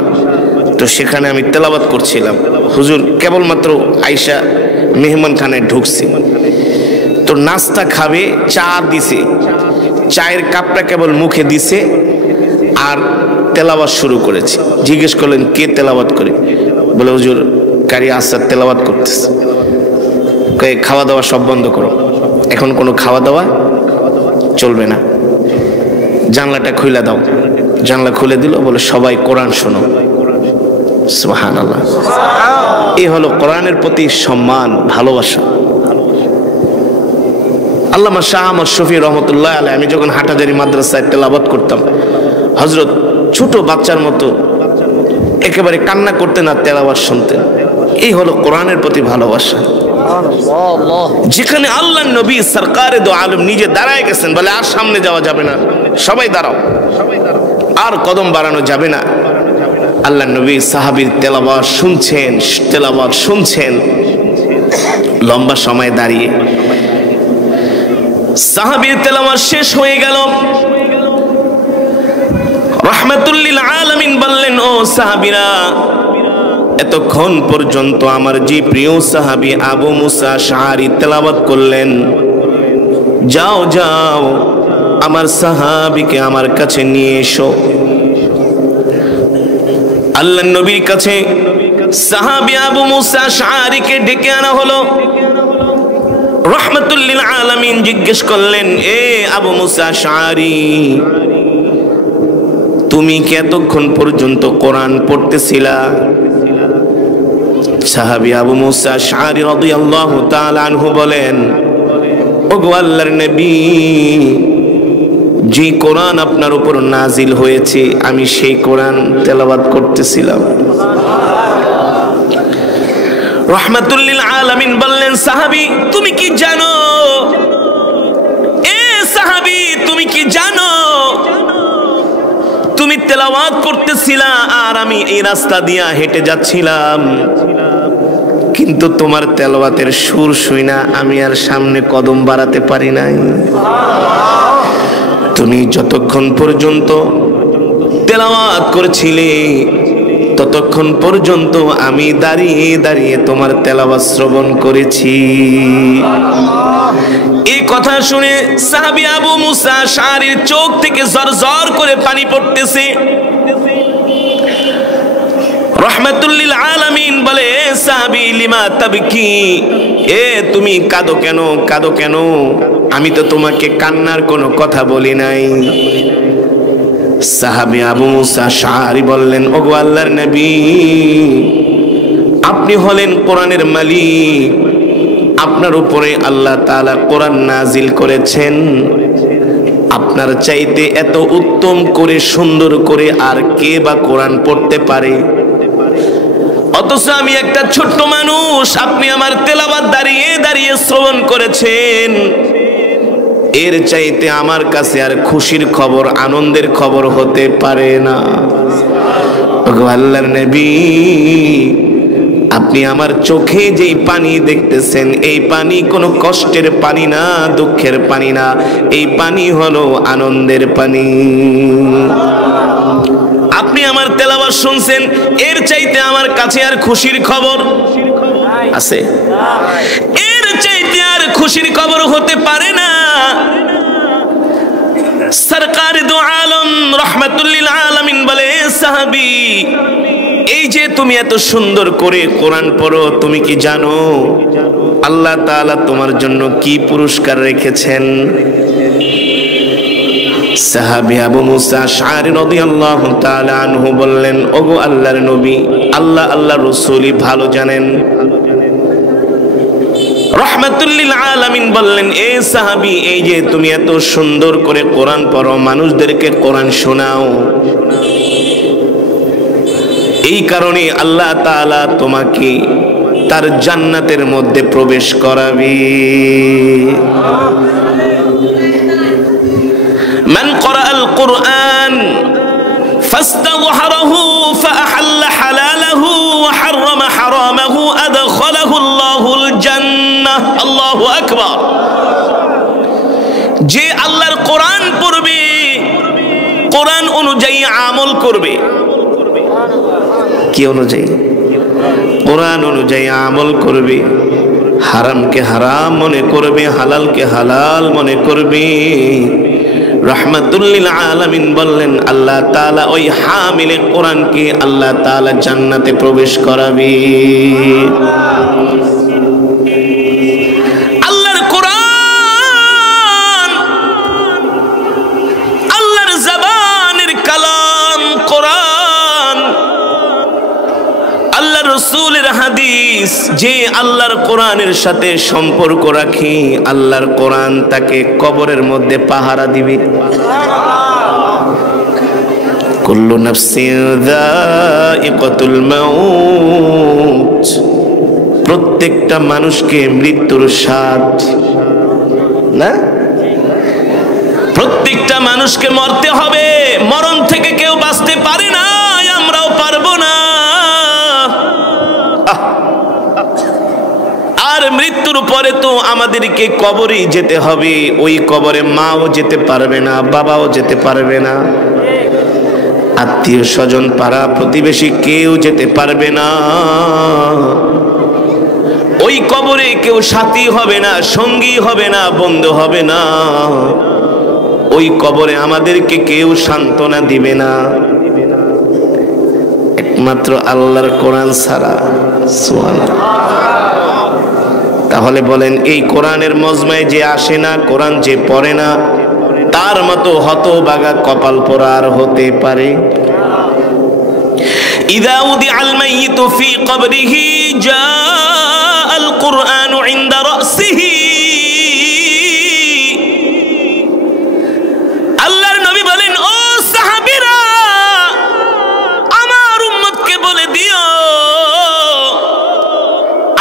তো সেখানে আমি তেলাওয়াত করছিলাম। হুজুর কেবলমাত্র আয়েশা মেহমানখানায় ঢুকছে, তো নাস্তা খাবে, চা দিছে, চায়ের কাপটা কেবল মুখে দিছে আর তেলাওয়াত শুরু করেছে। জিজ্ঞেস করলেন, কে তেলাওয়াত করে? বলে, হুজুর কারি আসাদ তেলাওয়াত করতেছে। খাওয়া দাওয়া সব বন্ধ করো, এখন কোনো খাওয়া দাওয়া চলবে না, জানলাটা খুলে দাও। জানলা খুলে দিল, বলে সবাই কোরআন শোনো। সুবহানাল্লাহ। এই হলো কোরআনের প্রতি সম্মান, ভালোবাসা। আল্লামা শাহ আহমদ শফি রহমতুল্লাহ আলাইহি, আমি যখন হাটাজারি মাদ্রাসায় তেলাওয়াত করতাম, হযরত ছোট বাচ্চার মতো একেবারে কান্না করতেন আর তেলাওয়াত শুনতেন। এই হলো কোরআনের প্রতি ভালোবাসা। যেখানে আল্লাহর নবী সরকারে দো আলম নিজে দাঁড়ায় গেছেন, বলে আর সামনে যাওয়া যাবে না, সবাই দাঁড়াও, আর কদম বাড়ানো যাবে না। আল্লাহর নবী সাহাবীর তেলাওয়াত শুনছেন লম্বা সময় দাঁড়িয়ে। সাহাবীর তেলাওয়াত শেষ হয়ে গেল। রাহমাতুল লিল আলামিন বললেন, ও সাহাবীরা, এতক্ষণ পর্যন্ত আমার যে প্রিয় সাহাবী আবু মুসা আশআরী তেলাওয়াত করলেন, যাও যাও আমার সাহাবীকে আমার কাছে নিয়ে এসো। আল্লাহর নবীর কাছে সাহাবী আবু মুসা আশআরীকে ডেকে আনা হলো। রাহমাতুল লিল আলামিন জিজ্ঞেস করলেন, এ আবু মুসা আশআরী, তুমি কি এতক্ষণ পর্যন্ত কোরআন পড়তেছিলা? সাহাবী আবু মুসা আশআরী রাদিয়াল্লাহু তাআলা আনহু বলেন, ওগো আল্লাহর নবী, যে কোরআন আপনার উপর নাজিল হয়েছে আমি সেই কোরআন তেলাওয়াত করতেছিলাম। রাহমাতুল লিল আলামিন বললেন, সাহাবী তুমি কি জানো, এ সাহাবী তুমি কি জানো, তুমি তেলাওয়াত করতেছিলা আর আমি এই রাস্তা দিয়া হেঁটে যাচ্ছিলাম, কিন্তু তোমার তেলাওয়াতের সুর শুইনা আমি আর সামনে কদম বাড়াতে পারি নাই। তুমি যতক্ষণ পর্যন্ত তেলাওয়াত করছিলে ততক্ষণ পর্যন্ত আমি দাঁড়িয়ে দাঁড়িয়ে তোমার তেলাওয়াত শ্রবণ করেছি। এই কথা শুনে সাহাবী আবু মুসা আশআরীর চোখ থেকে ঝরঝর করে পানি পড়তেছে। রাহমাতুল লিল আলামিন বলে, সাহাবী লিমা তাবকি, এ তুমি কাঁদো কেন, কাঁদো কেন? আমি তো তোমাকে কান্নার কোনো কথা বলি নাই। সাহাবী আবু মুসা আশআরী বললেন, ওগো আল্লাহর নবী, আপনি হলেন কোরআনের মালিক, আপনার উপরে আল্লাহ তাআলা কোরআন নাজিল করেছেন, আপনার চাইতে এত উত্তম করে সুন্দর করে আর কে বা কোরআন পড়তে পারে? অথচ আমি একটা ছোট্ট মানুষ, আপনি আমার তেলাওয়াত দাঁড়িয়ে দাঁড়িয়ে শ্রবণ করেছেন। এর চাইতে আমার কাছে আর খুশির খবর, আনন্দের খবর হতে পারে না। আল্লাহর নবী, আপনি আমার চোখে যেই পানি দেখতেছেন, এই পানি কোনো কষ্টের পানি না, দুঃখের পানি না, এই পানি হলো আনন্দের পানি। আপনি আমার তেলাওয়াত শুনছেন, এর চাইতে আমার কাছে আর খুশির খবর আছে? এর চাইতে আর খুশির খবর হতে পারে না। সরকার দু আলম রহমাতুল লিল আলামিন বলে, সাহাবী, এই যে তুমি এত সুন্দর করে কোরআন পড়ো, তুমি কি জানো আল্লাহ তাআলা তোমার জন্য কি পুরস্কার রেখেছেন? সাহাবী আবু মুসা আশআরী রাদিয়াল্লাহু তাআলা আনহু বললেন, ওগো আল্লাহর নবী, আল্লাহর রাসূলই ভালো জানেন। রহমাতুল লিল আলামিন বললেন, এ সাহাবী, এই যে তুমি এত সুন্দর করে কোরআন পড়ো, মানুষদেরকে কোরআন শোনাও, এই কারণে আল্লাহ তাআলা তোমাকে তার জান্নাতের মধ্যে প্রবেশ করাবে। মান ক্বরাআল কুরআন ফাস্তাযহারাহু ফাআহাল্লা হালালাহু ওয়া হাররামা হারামাহু আদখালাহু আল্লাহুল জান্নাহ। আল্লাহু আকবার। যে আল্লাহর কোরআন পড়বে, কোরআন অনুযায়ী আমল করবে, কি অনুযায়ী? কোরআন অনুযায়ী আমল করবে, হারামকে হারাম মনে করবে, হালালকে হালাল মনে করবে। রহমাতুল লিল আলামিন বললেন, আল্লাহ তাআলা ওই হামিলে কোরআনকে আল্লাহ তাআলা জান্নাতে প্রবেশ করাবে। আল্লাহর কোরআন, আল্লাহর জবানের কালাম কোরআন, আল্লাহর রাসূলের হাদিস, যে আল্লাহর কোরআনের সাথে সম্পর্ক রাখে, আল্লাহর কোরআন তাকে কবরের মধ্যে পাহারা দিবে। কুল্লু নাফসিন যায়িকাতুল মাউত, প্রত্যেকটা মানুষকে মৃত্যুর স্বাদ না, প্রত্যেকটা মানুষকে মরতে হবে, মরণ থেকে কেউ বাঁচতে পারে না, আমরাও পারবো না। আর মৃত্যুর পরে তো আমাদেরকে কবরে যেতে হবে, ওই কবরে মাও যেতে পারবে না, বাবাও যেতে পারবে না, আত্মীয় স্বজন পাড়া প্রতিবেশী কেউ যেতে পারবে না। ওই কবরে কেউ সাথী হবে না, সঙ্গী হবে না, বন্ধু হবে না। ওই কবরে আমাদেরকে কেউ সান্ত্বনা দিবে না, একমাত্র আল্লাহর কোরআন ছাড়া। সুবহানাল্লাহ। তাহলে বলেন, এই কোরআনের মজমায় যে আসে না, কোরআন যে পড়ে না, তার মতো হতভাগা কপাল পোড়া আর হতে পারে? ইযা উদিআল মাইয়িতু ফি কবরিহি জাআল কুরআনু ইনদা রাসিহি। আল্লাহর নবী বলেন, ও সাহাবীরা, আমার উম্মতকে বলে দিও,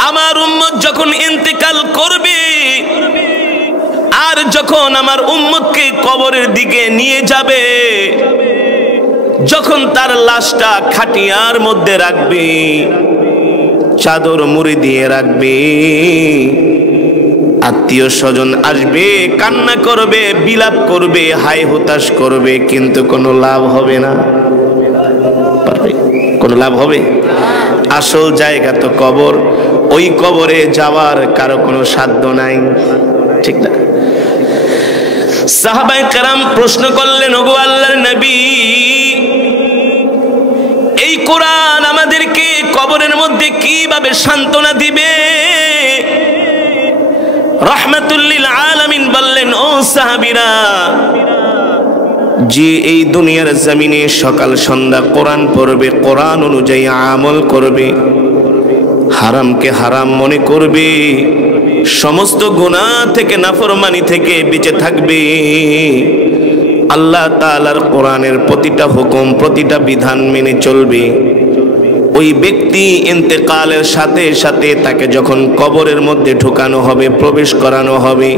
আমার উম্মত যখন ইন্তেকাল করবে, আর যখন আমার উম্মতকে কবরের দিকে নিয়ে যাবে, যখন তার লাশটা খাটিয়ার মধ্যে রাখবে, চাদর মুড়ি দিয়ে রাখবে, আত্মীয় স্বজন আসবে, কান্না করবে, বিলাপ করবে, হায় হতাশ করবে, কিন্তু কোনো লাভ হবে না। কোনো লাভ হবে? আসল জায়গা তো কবর, ওই কবরে যাওয়ার কারো কোনো সাধ্য নাই, ঠিক না? সাহাবায়ে কেরাম প্রশ্ন করলেন, ওগো আল্লাহর নবী, এই কোরআন আমাদেরকে কবরের মধ্যে কিভাবে সান্ত্বনা দিবে? রহমাতুল লিল আলামিন বললেন, ও সাহাবীরা, যে এই দুনিয়ার জমিনে সকাল সন্ধ্যা কোরআন পড়বে, কোরআন অনুযায়ী আমল করবে, হারামকে হারাম মনে করবে, সমস্ত গুনাহ থেকে, নাফরমানি থেকে বেঁচে থাকবে, আল্লাহ তাআলার কোরআনের প্রতিটা হুকুম, প্রতিটা বিধান মেনে চলবে, ওই ব্যক্তি ইন্তেকালের সাথে সাথে তাকে যখন কবরের মধ্যে ঢোকানো হবে, প্রবেশ করানো হবে,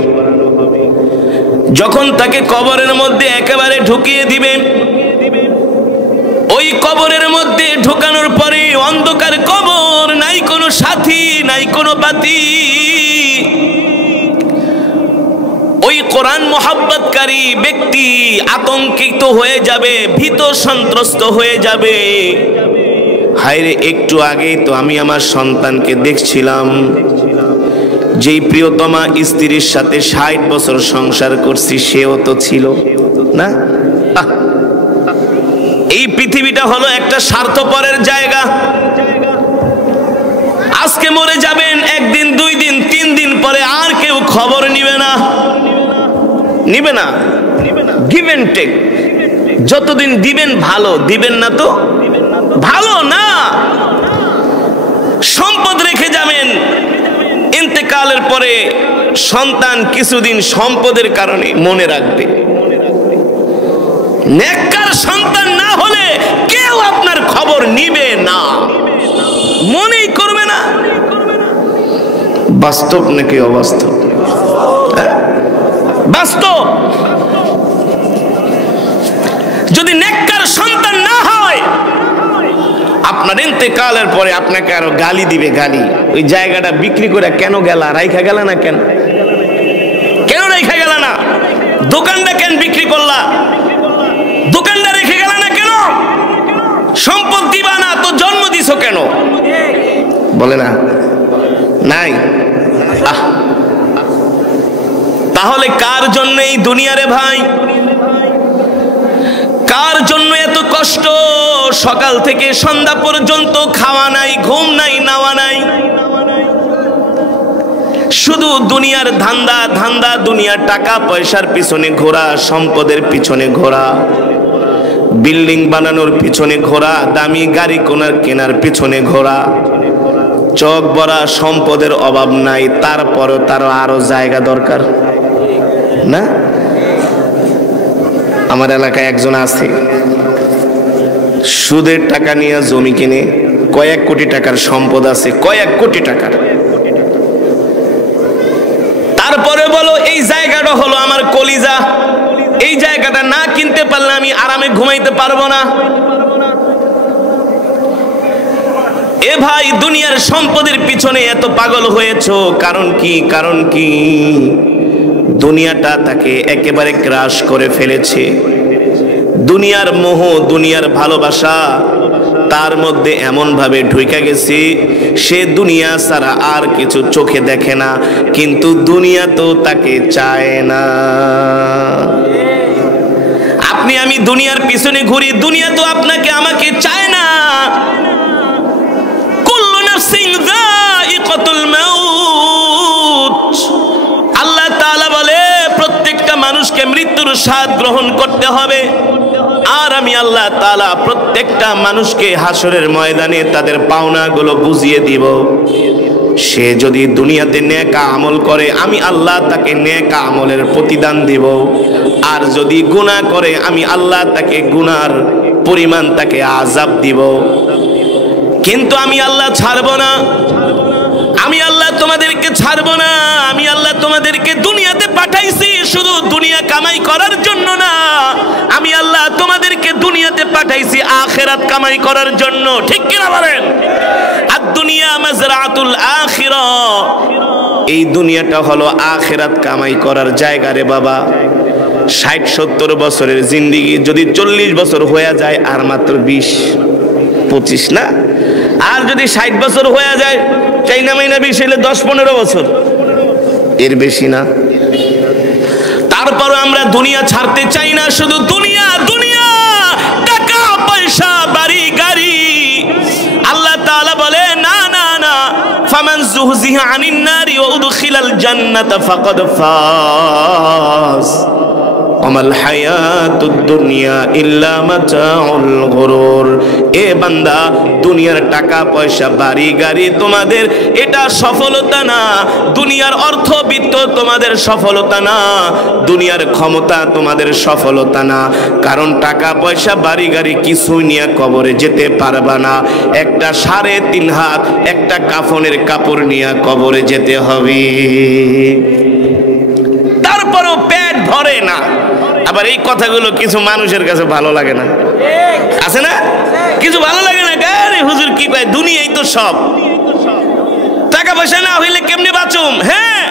যখন তাকে কবরের মধ্যে একেবারে ঢুকিয়ে দিবে, ওই কবরের মধ্যে ঢোকানোর পরে অন্ধকার কবর, নাই কোনো সাথী, নাই কোনো বাতি। ওই কোরআন মোহাব্বতকারী ব্যক্তি আতঙ্কিত হয়ে যাবে, ভীত সন্ত্রস্ত হয়ে যাবে। হায়রে, একটু আগেই তো আমি আমার সন্তানকে দেখছিলাম, যেই প্রিয়তমা স্ত্রীর সাথে 60 বছর সংসার করছি, সেও তো ছিল না। এই পৃথিবীটা হলো একটা স্বার্থপরের জায়গা। আজকে মরে যাবেন, একদিন, 2 দিন, 3 দিন পরে আর কেউ খবর নিবে না, নিবে না। গিভ এন্ড টেক, যতদিন দিবেন ভালো, দিবেন না তো ভালো না। সম্পদ রেখে যাবেন, ইন্তেকালের পরে সন্তান কিছুদিন সম্পদের কারণে মনে রাখবে। নেককার সন্তান না হলে কেউ আপনার খবর নিবে না, মনেই করবে না। বাস্তব নাকি অবাস্তব? বাস্তব। যদি নেককার সন্তান না হয়, আপনার ইন্তেকালের পরে আপনাকে আরো গালি দিবে, গালি। ওই জায়গাটা বিক্রি করে কেন গেলা, রাইখা গেলা না কেন? কেন রাইখা গেলা না? দোকানটা কেন বিক্রি করলা? দোকানটা রেখে গেলা না কেন? সম্পদ দিবা না তো জন্ম দিছো কেন? বলে না, নাই। তাহলে কার জন্য এই দুনিয়া রে ভাই? কার জন্য এত কষ্ট? সকাল থেকে সন্ধ্যা পর্যন্ত খাওয়া নাই, ঘুম নাই, নাওয়া নাই, শুধু দুনিয়ার ধান্দা, ধান্দা, দুনিয়ার টাকা পয়সার পিছনে ঘোরা, সম্পদের পিছনে ঘোরা, বিল্ডিং বানানোর পিছনে ঘোরা, দামি গাড়ি কেনার পিছনে ঘোরা। চোখ ভরা সম্পদের অভাব নাই, তারপরও তারও আরো জায়গা দরকার না? আমার এলাকায় একজন আছে, সুদের টাকা নিয়ে জমি কিনে, কয়েক কোটি টাকার সম্পদ আছে, কয়েক কোটি টাকার। তারপরে বলো এই জায়গাটা হলো আমার কলিজা, এই জায়গাটা না কিনতে পারলে আমি আরামে ঘুমাইতে পারবো না। এ ভাই, দুনিয়ার সম্পদের পিছনে এত পাগল হয়েছো, কারণ কি? কারণ কি? দুনিয়াটা তাকে একেবারে ক্রাশ করে ফেলেছে। দুনিয়ার মোহ, দুনিয়ার ভালোবাসা তার মধ্যে এমন ভাবে ঢুকে গেছে, সে দুনিয়া ছাড়া আর কিছু চোখে দেখে না, কিন্তু দুনিয়া তো তাকে চায় না। আপনি আমি দুনিয়ার পিছনে ঘুরি, দুনিয়া তো আপনাকে আমাকে চায় না। কুল্লু নাফসিন যায়িকাতুল মাউত, আল্লাহ তাআলা বলে প্রত্যেকটা মানুষকে মৃত্যুর স্বাদ গ্রহণ করতে হবে। আর আমি আল্লাহ তাআলা প্রত্যেকটা মানুষকে হাসরের ময়দানে তাদের পাওনাগুলো বুঝিয়ে দিব। সে যদি দুনিয়াতে নেক আমল করে, আমি আল্লাহ তাকে নেক আমলের প্রতিদান দিব। আর যদি গুনাহ করে, আমি আল্লাহ তাকে গুনার পরিমাণ তাকে আযাব দিব। কিন্তু আমি আল্লাহ ছাড়বো না, আমি আল্লাহ তোমাদেরকে ছাড়বো না। আমি আল্লাহ তোমাদেরকে দুনিয়াতে পাঠাইছি শুধু দুনিয়া কামাই করার জন্য না, আমি আল্লাহ তোমাদেরকে দুনিয়াতে পাঠাইছি আখিরাত কামাই করার জন্য। ঠিক কিনা বলেন? আর দুনিয়া মাজরাতুল আখিরা, এই দুনিয়াটা হলো আখিরাত কামাই করার জায়গা রে বাবা। 60-70 বছরের জিন্দেগি যদি 40 বছর হয়ে যায়, আর মাত্র 20-25 না? আর যদি 60 বছর হয়ে যায়, চাইনা মাইনা 20 হলে 10-15 বছর, এর বেশি না। তারপর আমরা দুনিয়া ছাড়তে চাই না, শুধু দুনিয়া দুনিয়া, টাকা পয়সা, বাড়ি গাড়ি। আল্লাহ তাআলা বলে না না না, ফামান যুহজিহা আনিন নারি ওয়া উদখিলাল জান্নাতা ফাকাদ ফাজ। ওমাল হায়াতুদ দুনিয়া ইল্লা মাতাউল গুরুর। এ বান্দা, দুনিয়ার টাকা পয়সা বাড়ি গাড়ি তোমাদের এটা সফলতা না, দুনিয়ার অর্থবিত্ত তোমাদের সফলতা না, দুনিয়ার ক্ষমতা তোমাদের সফলতা না। কারণ টাকা পয়সা বাড়ি গাড়ি কিছু নিয়ে কবরে যেতে পারবা না। একটা 3.5 হাত একটা কাফনের কাপড় নিয়ে কবরে যেতে হবে। তারপরও পেট ভরে না। আবার এই কথাগুলো কিছু মানুষের কাছে ভালো লাগে না, আছে না? কিছু ভালো লাগে না, আরে হুজুর কি পায়, দুনিয়াই তো সব, টাকা পয়সা না হইলে কেমনে বাঁচুম? হ্যাঁ,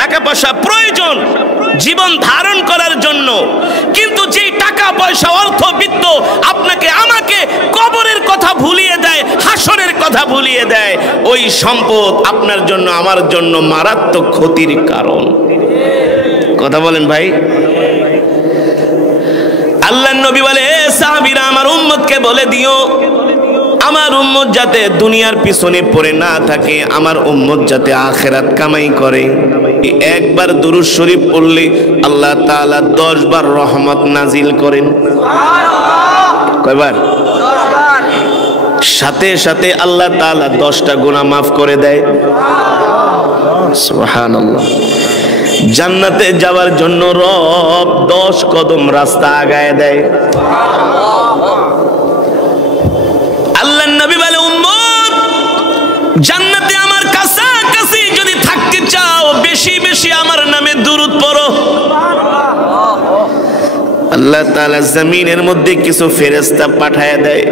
টাকা পয়সা প্রয়োজন জীবন ধারণ করার জন্য, কিন্তু যে টাকা পয়সা অর্থবিত্ত আপনাকে আমাকে কবরের কথা ভুলিয়ে দেয়, হাসরের কথা ভুলিয়ে দেয়, ওই সম্পদ আপনার জন্য আমার জন্য মারাত্মক ক্ষতির কারণ। কথা বলেন ভাই। আল্লাহর নবী বলে, সাহাবীরা আমার উম্মতকে বলে দিও, আমার উম্মত যাতে দুনিয়ার পিছনে পড়ে না থাকে, আমার উম্মত যাতে আখিরাত কামাই করে। একবার দুরূদ শরীফ পড়লে আল্লাহ তাআলা 10 বার রহমত নাজিল করেন। কয়বার? 10 বার। সাথে সাথে আল্লাহ তাআলা 10টা গুনাহ মাফ করে দেয়। সুবহানাল্লাহ। জান্নাতে যাওয়ার জন্য রব 10 কদম রাস্তা আগায় দেয়। আল্লাহর নবী বলে, উম্মত জান্নাতে আমার কাছাকাছি যদি থাকতে চাও, বেশি বেশি আমার নামে দুরূদ পড়ো। আল্লাহ তাআলা জমিনের মধ্যে কিছু ফেরেশতা পাঠায় দেয়।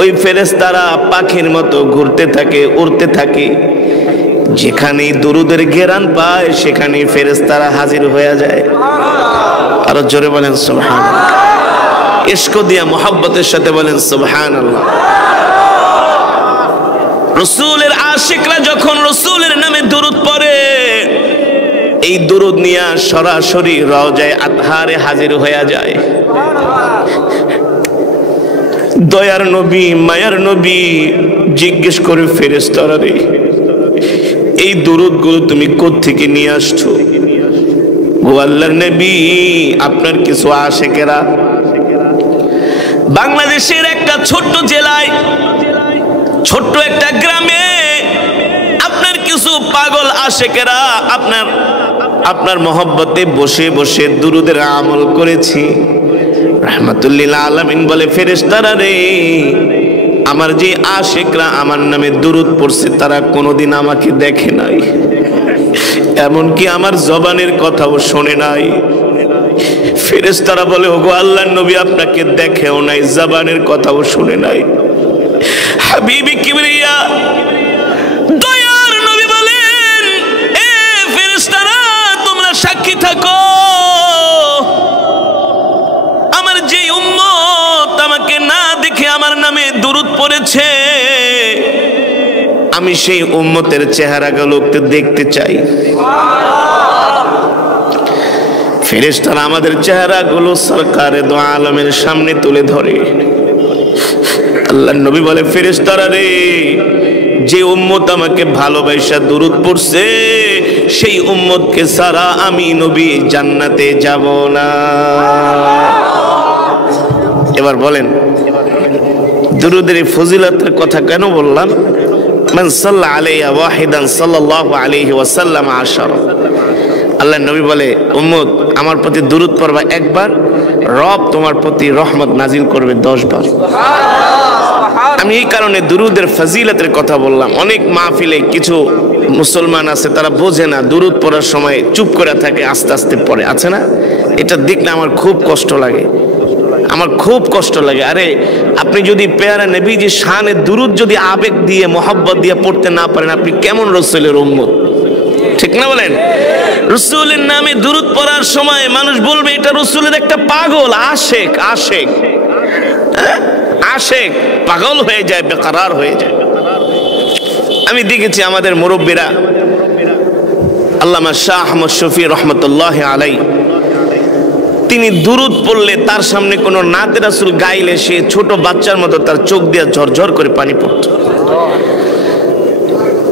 ওই ফেরেশতারা পাখির মতো ঘুরতে থাকে, উড়তে থাকে। যেখানে দুরূদের ঘেরান পায় সেখানে ফেরেশতারা হাজির হয়ে যায়। আরো জোরে বলেন সুবহানাল্লাহ। ইশক দিয়া মোহাব্বতের সাথে বলেন সুবহানাল্লাহ। রাসূলের আশিকরা যখন রাসূলের নামে দুরূদ পড়ে, এই দুরূদ নিয়ে সরাসরি রওজায়ে আতহারে হাজির হয়ে যায়। দয়ার নবী, মায়ার নবী জিজ্ঞেস করে ফেরেশতারা রে, এই দুরূদ গুলো তুমি কোত্থেকে নিয়ে আসছো? ও আল্লাহর নবী, আপনার কিছু আশিকেরা বাংলাদেশের একটা ছোট্ট জেলায়, ছোট্ট একটা গ্রামে, আপনার কিছু পাগল আশিকেরা আপনার মহব্বতে বসে বসে দুরূদের আমল করেছি। রাহমাতুল্লিল আলামিন বলে, ফেরেশতারা রে, আমার যে আশিকরা আমার নামে দুরূদ পড়ছে তারা কোনোদিন আমাকে দেখে নাই, এমনকি আমার জবানের কথাও শোনে নাই। ফেরেশতারা বলে, ওগো আল্লাহর নবী, আপনাকে দেখেও নাই, জবানের কথাও শুনে নাই। হাবিবি কিবরিয়া দয়ার নবী বলেন, এ ফেরেশতারা তোমরা সাক্ষী থাকো, আমার যে উম্মত আমাকে না দেখে আমার নামে দুরূদ পড়েছে, আমি সেই উম্মতের চেহারাগুলো একটু দেখতে চাই। ফেরেশতারা আমাদের চেহারাগুলো সরকারে দো আলমের সামনে তুলে ধরে। আল্লাহর নবী বলে, ফেরেশতারা রে, যে উম্মত আমাকে ভালোবাসা দুরূদ পড়ছে সেই উম্মতকে ছাড়া আমি নবী জান্নাতে যাব না। এবার বলেন, দুরূদের ফজিলতের কথা কেন বললাম? মান সাল্লা আলাইহি ওয়াহিদান সাল্লাল্লাহু আলাইহি ওয়াসাল্লাম 10। আল্লাহ নবী বলে, উম্মত আমার প্রতি দুরূদ পড়বা একবার, রব তোমার প্রতি রহমত নাজিল করবে 10 বার। আমি এই কারণে দুরূদের ফজিলতের কথা বললাম। অনেক মাহফিলে কিছু মুসলমান আছে, তারা বোঝে না, দুরূদ পড়ার সময় চুপ করে থাকে, আস্তে আস্তে পড়ে, আছে না? এটা দেখলে আমার খুব কষ্ট লাগে, আমার খুব কষ্ট লাগে। আরে আপনি যদি পেয়ারা নবীজি শানে দুরূদ যদি আবেগ দিয়ে মহব্বত দিয়ে পড়তে না পারেন, আপনি কেমন রাসূলের উম্মত? ঠিক না বলেন? রাসূলের নামে দুরূদ পড়ার সময় মানুষ বলবে এটা রাসূলের একটা পাগল, আশেক, আশেক, আশেক, পাগল হয়ে যায়, বেকরার হয়ে যায়। আমি দেখেছি আমাদের মুরব্বীরা, আল্লামা শাহ আহমদ শফি রহমতুল্লাহ আলাই, তিনি দুরূদ পড়লে তার সামনে কোনো নাতে রাসূল গাইলে সে ছোট বাচ্চার মতো তার চোখ দিয়ে ঝরঝর করে পানি পড়ত।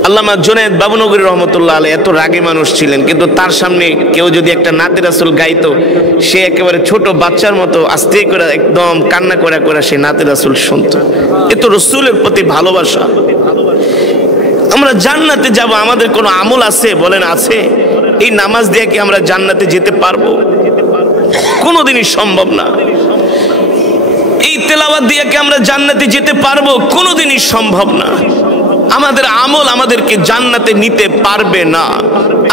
আল্লামা জুনায়েদ বাবুনগরী রহমতুল্লাহ আলাইহি এত রাগী মানুষ ছিলেন, কিন্তু তার সামনে কেউ যদি একটা নাতে রাসূল গাইতো, সে একেবারে ছোট বাচ্চার মতো আস্তে করে একদম কান্না করে করে সে নাতে রাসূল শুনতো। এত রাসূলের প্রতি ভালোবাসা। আমরা জান্নাতে যাব, আমাদের কোনো আমল আছে? বলেন আছে? এই নামাজ দিয়ে কি আমরা জান্নাতে যেতে পারবো? কোনোদিনই সম্ভব না। এই তেলাওয়াত দিয়ে কি আমরা জান্নাতে যেতে পারবো? কোনোদিনই সম্ভব না। আমাদের আমল আমাদেরকে জান্নাতে নিতে পারবে না।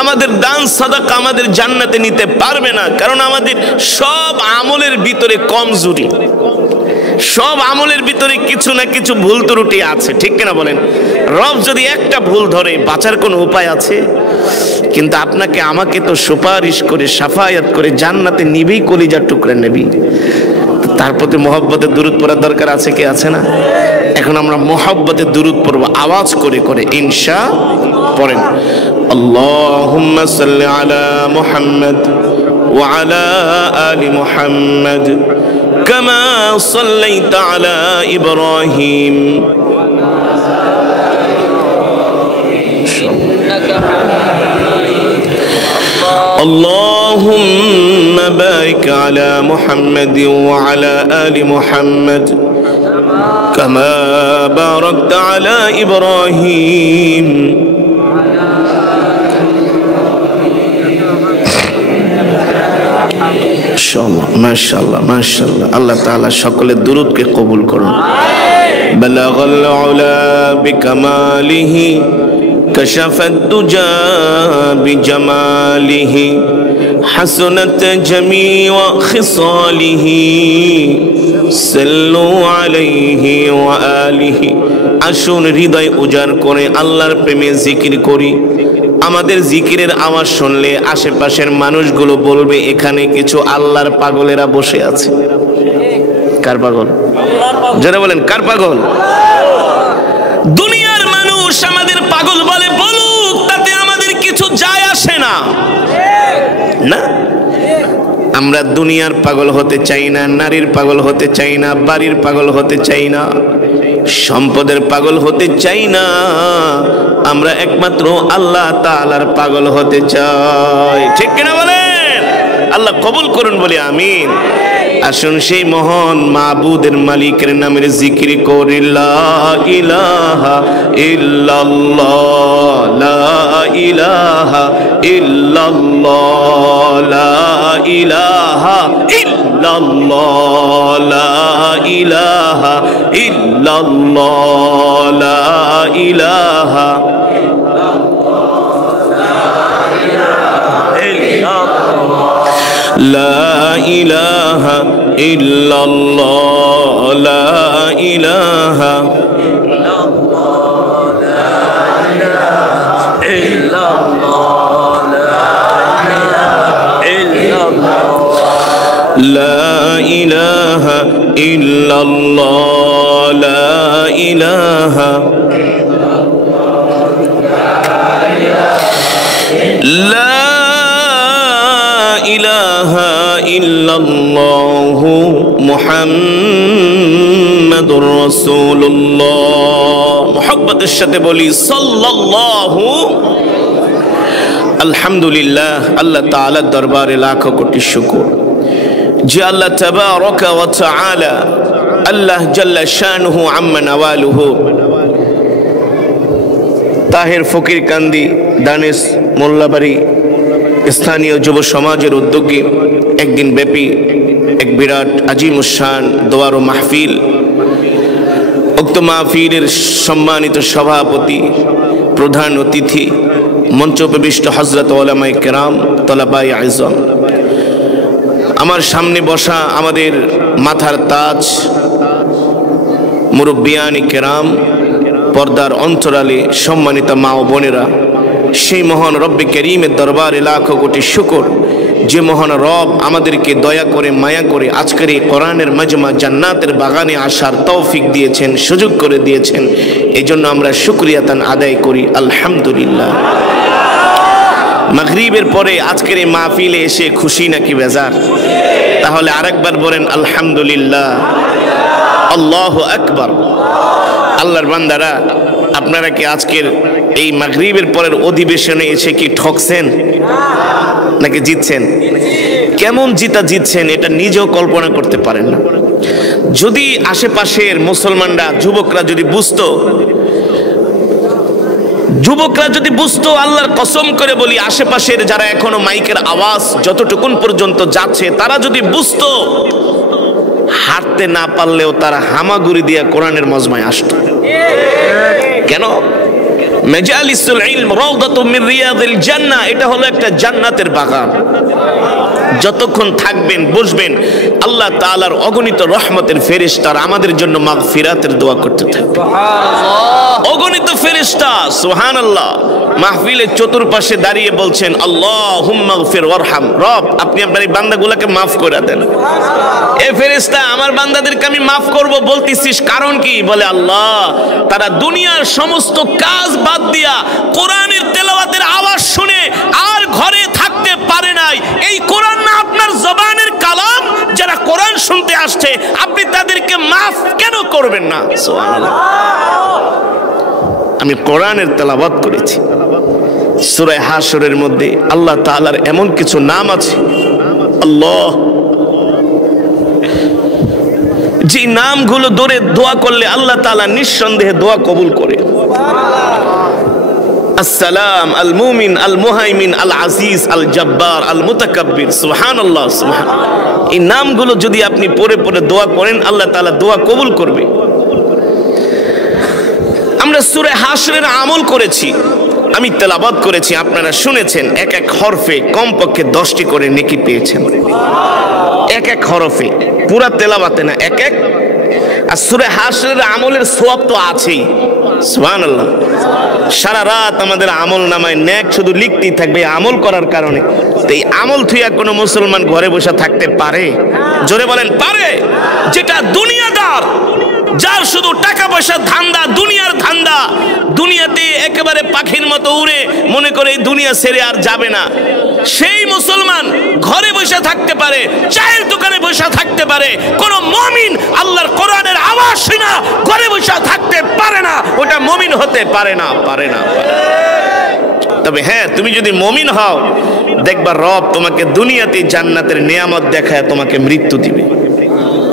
আমাদের দান সাদাকা আমাদের জান্নাতে নিতে পারবে না, কারণ আমাদের সব আমলের ভিতরে কমজোরি, সব আমলের ভিতরে কিছু না কিছু ভুল ত্রুটি আছে, ঠিক কিনা বলেন? রব যদি একটা ভুল ধরে, বাঁচার কোনো উপায় আছে? কিন্তু আপনাকে আমাকে তো সুপারিশ করে সাফায়াত করে জান্নাতে নিবেই, কলিজার টুকরা নেবি। তার প্রতি মহব্বতে দুরূদ পড়ার দরকার আছে কি আছে না? এখন আমরা মহব্বতে দুরূদ পড়ব আওয়াজ করে করে, ইনশা পড়েন। আল্লাহুম্মা সাল্লি আলা মুহাম্মদ ওয়া আলা আলি মুহাম্মদ কামা সাল্লাইতা আলা ইব্রাহিম اللهم بارك على محمد وعلى آل محمد كما باركت على إبراهيم ما شاء الله ما شاء الله الله تعالى সকলের দুরূদকে কবুল করুন। بلغ العلا بكماله كشف الدجى بجماله حسنت جميع خصاله صلوا عليه وآله। আসুন হৃদয় উজাড় করে আল্লাহর প্রেমে জিকির করি। আমাদের জিকিরের আওয়াজ শুনলে আশেপাশের মানুষগুলো বলবে এখানে কিছু আল্লাহর পাগলেরা বসে আছে। কার পাগল? যারা বলেন কার পাগল? দুনিয়ার মানুষ আমাদের পাগল বলে, বলুক, তাতে আমাদের কিছু যায় আসে না। না, আমরা দুনিয়ার পাগল হতে চাই না, নারীর পাগল হতে চাই না, বাড়ির পাগল হতে চাই না, সম্পদের পাগল হতে চাই না। আমরা একমাত্র আল্লাহ তাআলার পাগল হতে চাই, ঠিক কিনা বলেন? আল্লাহ কবুল করুন বলি আমিন। আসুন সেই মহান মাবুদের মালিকের নামের জিকির করি। লা ইলাহা ইল্লাল্লাহ লা ইলাহা ইল্লাল্লাহ লা ইলাহা ইল্লাল্লাহ লা ইলাহা ইল্লাল্লাহ লা ইলাহা لا إله إلا الله لا إله إلا الله لا إله إلا الله لا إله لا ইলাহা ইল্লাল্লাহ মুহাম্মাদুর রাসূলুল্লাহ। মুহাব্বতের সাথে বলি সাল্লাল্লাহু। আলহামদুলিল্লাহ, আল্লাহ তাআলার দরবারে লাখো কোটি শুকর যে আল্লাহ তাবারাকা ওয়া তাআলা, আল্লাহ জাল্লা শানুহু আম্মা নাওয়ালুহু, তাহের ফকির কান্দি দানিশ মোল্লাবাড়ি স্থানীয় যুব সমাজের উদ্যোগে একদিন ব্যাপী এক বিরাট আজিমুশান দোয়ার ও মাহফিল, উক্ত মাহফিলের সম্মানিত সভাপতি, প্রধান অতিথি, মঞ্চোপবিষ্ট হযরত উলামায়ে কেরাম, তলাবায়ে আযম, আমার সামনে বসা আমাদের মাথার তাজ মুরব্বিয়ানে কেরাম, পর্দার অন্তরালে সম্মানিত মা ও বোনেরা, সেই মহান রব্বে করিমের দরবারে লাখো কোটি শুকর যে মহান রব আমাদেরকে দয়া করে মায়া করে আজকের এই কোরআনের মাজমা জান্নাতের বাগানে আসার তৌফিক দিয়েছেন, সুযোগ করে দিয়েছেন। এই জন্য আমরা শুকরিয়াতান আদায় করি আলহামদুলিল্লাহ। মাগরিবের পরে আজকের এই মাহফিলে এসে খুশি নাকি বেজার? তাহলে আরেকবার বলেন আলহামদুলিল্লাহ, আল্লাহু আকবার। আল্লাহর বান্দারা, আপনারা কি আজকের এই মাগরিবের পরের অধিবেশনে এসে কি ঠকছেন নাকি জিতছেন? কেমন জিতছেন এটা নিজেও কল্পনা করতে পারেন না। যদি আশেপাশের মুসলমানরা যুবকরা যদি বুঝতো, আল্লাহর কসম করে বলি, আশেপাশের যারা এখনো মাইকের আওয়াজ যতটুকুন পর্যন্ত যাচ্ছে তারা যদি বুঝতো, হাঁটতে না পারলেও তারা হামাগুড়ি দিয়ে কোরআনের মজমায় আসতো। কেন? মাজালিসুল ইলম রাউদাতুম মিন রিয়াদিল জান্নাহ, এটা হলো একটা জান্নাতের বাগান। যতক্ষণ থাকবেন বসবেন আল্লাহ তাআলার অগণিত রহমতের ফেরেশতারা আমাদের জন্য মাগফিরাতের দোয়া করতে থাকবে। অগণিত ফেরেশতা সুবহানাল্লাহ মাহফিলের চতুর্পাশে দাঁড়িয়ে বলছেন আল্লাহুম্মা গফির ওয়ারহাম, রব আপনি আপনার এই বান্দাগুলোকে মাফ করে দেন। এ ফেরেশতা আমার বান্দাদেরকে আমি মাফ করব বলতেছিস, কারণ কি? বলে আল্লাহ তারা দুনিয়ার সমস্ত কাজ বাদ দিয়া কোরআনের তেলাওয়াতের আওয়াজ শুনে আর ঘরে থাকতে পারে নাই। এই কোরআন না আপনার জবানের কালাম, যারা কোরআন শুনতে আসছে আপনি তাদেরকে মাফ কেন করবেন না? সুবহানাল্লাহ। আমি কোরআনের তেলাওয়াত করেছি। সূরা হাশরের মধ্যে আল্লাহ তাআলার এমন কিছু নাম আছে, আল্লাহ, যে নামগুলো ধরে দোয়া করলে আল্লাহ তাআলা নিঃসন্দেহে দোয়া কবুল করে। আসসালাম, আল মুমিন, আল মুহাইমিন, আল আজিজ, আল জব্বার, আল মুতাকাব্বির, সুবহানাল্লাহ সুবহানাল্লাহ। এই নামগুলো যদি আপনি পড়ে পড়ে দোয়া করেন আল্লাহ তাআলা দোয়া কবুল করবে। আমরা সূরা হাশরের আমল করেছি, আমি তেলাওয়াত করেছি, আপনারা শুনেছেন। এক এক হরফে কমপক্ষে 10টি করে নেকি পেয়েছেন। এক এক হরফে, পুরা তেলাওয়াতে না, এক এক। আর সূরা হাশরের আমলের সওয়াব তো আছেই, সুবহানাল্লাহ। সারা রাত আমাদের আমল নামায় নেক শুধু লিখতেই থাকবে আমল করার কারণে। তো এই আমল থুইয়া কোনো মুসলমান ঘরে বসে থাকতে পারে? জোরে বলেন পারে? যেটা দুনিয়াদার, যার শুধু টাকা পয়সা ধান্দা, দুনিয়ার ধান্দা, দুনিয়াতে একেবারে পাখির মতো উড়ে মনে করে এই দুনিয়া ছেড়ে আর যাবে না, সেই মুসলমান ঘরে বসে থাকতে পারে, চায়ের দোকানে বসে থাকতে পারে। কোন মুমিন আল্লাহর কোরআনের আওয়াজ শুনে ঘরে বসে থাকতে পারে না, ওটা মুমিন হতে পারে না, পারে না। তবে হ্যাঁ, তুমি যদি মুমিন হও দেখবা রব তোমাকে দুনিয়াতে জান্নাতের নিয়ামত দেখায় তোমাকে মৃত্যু দিবে।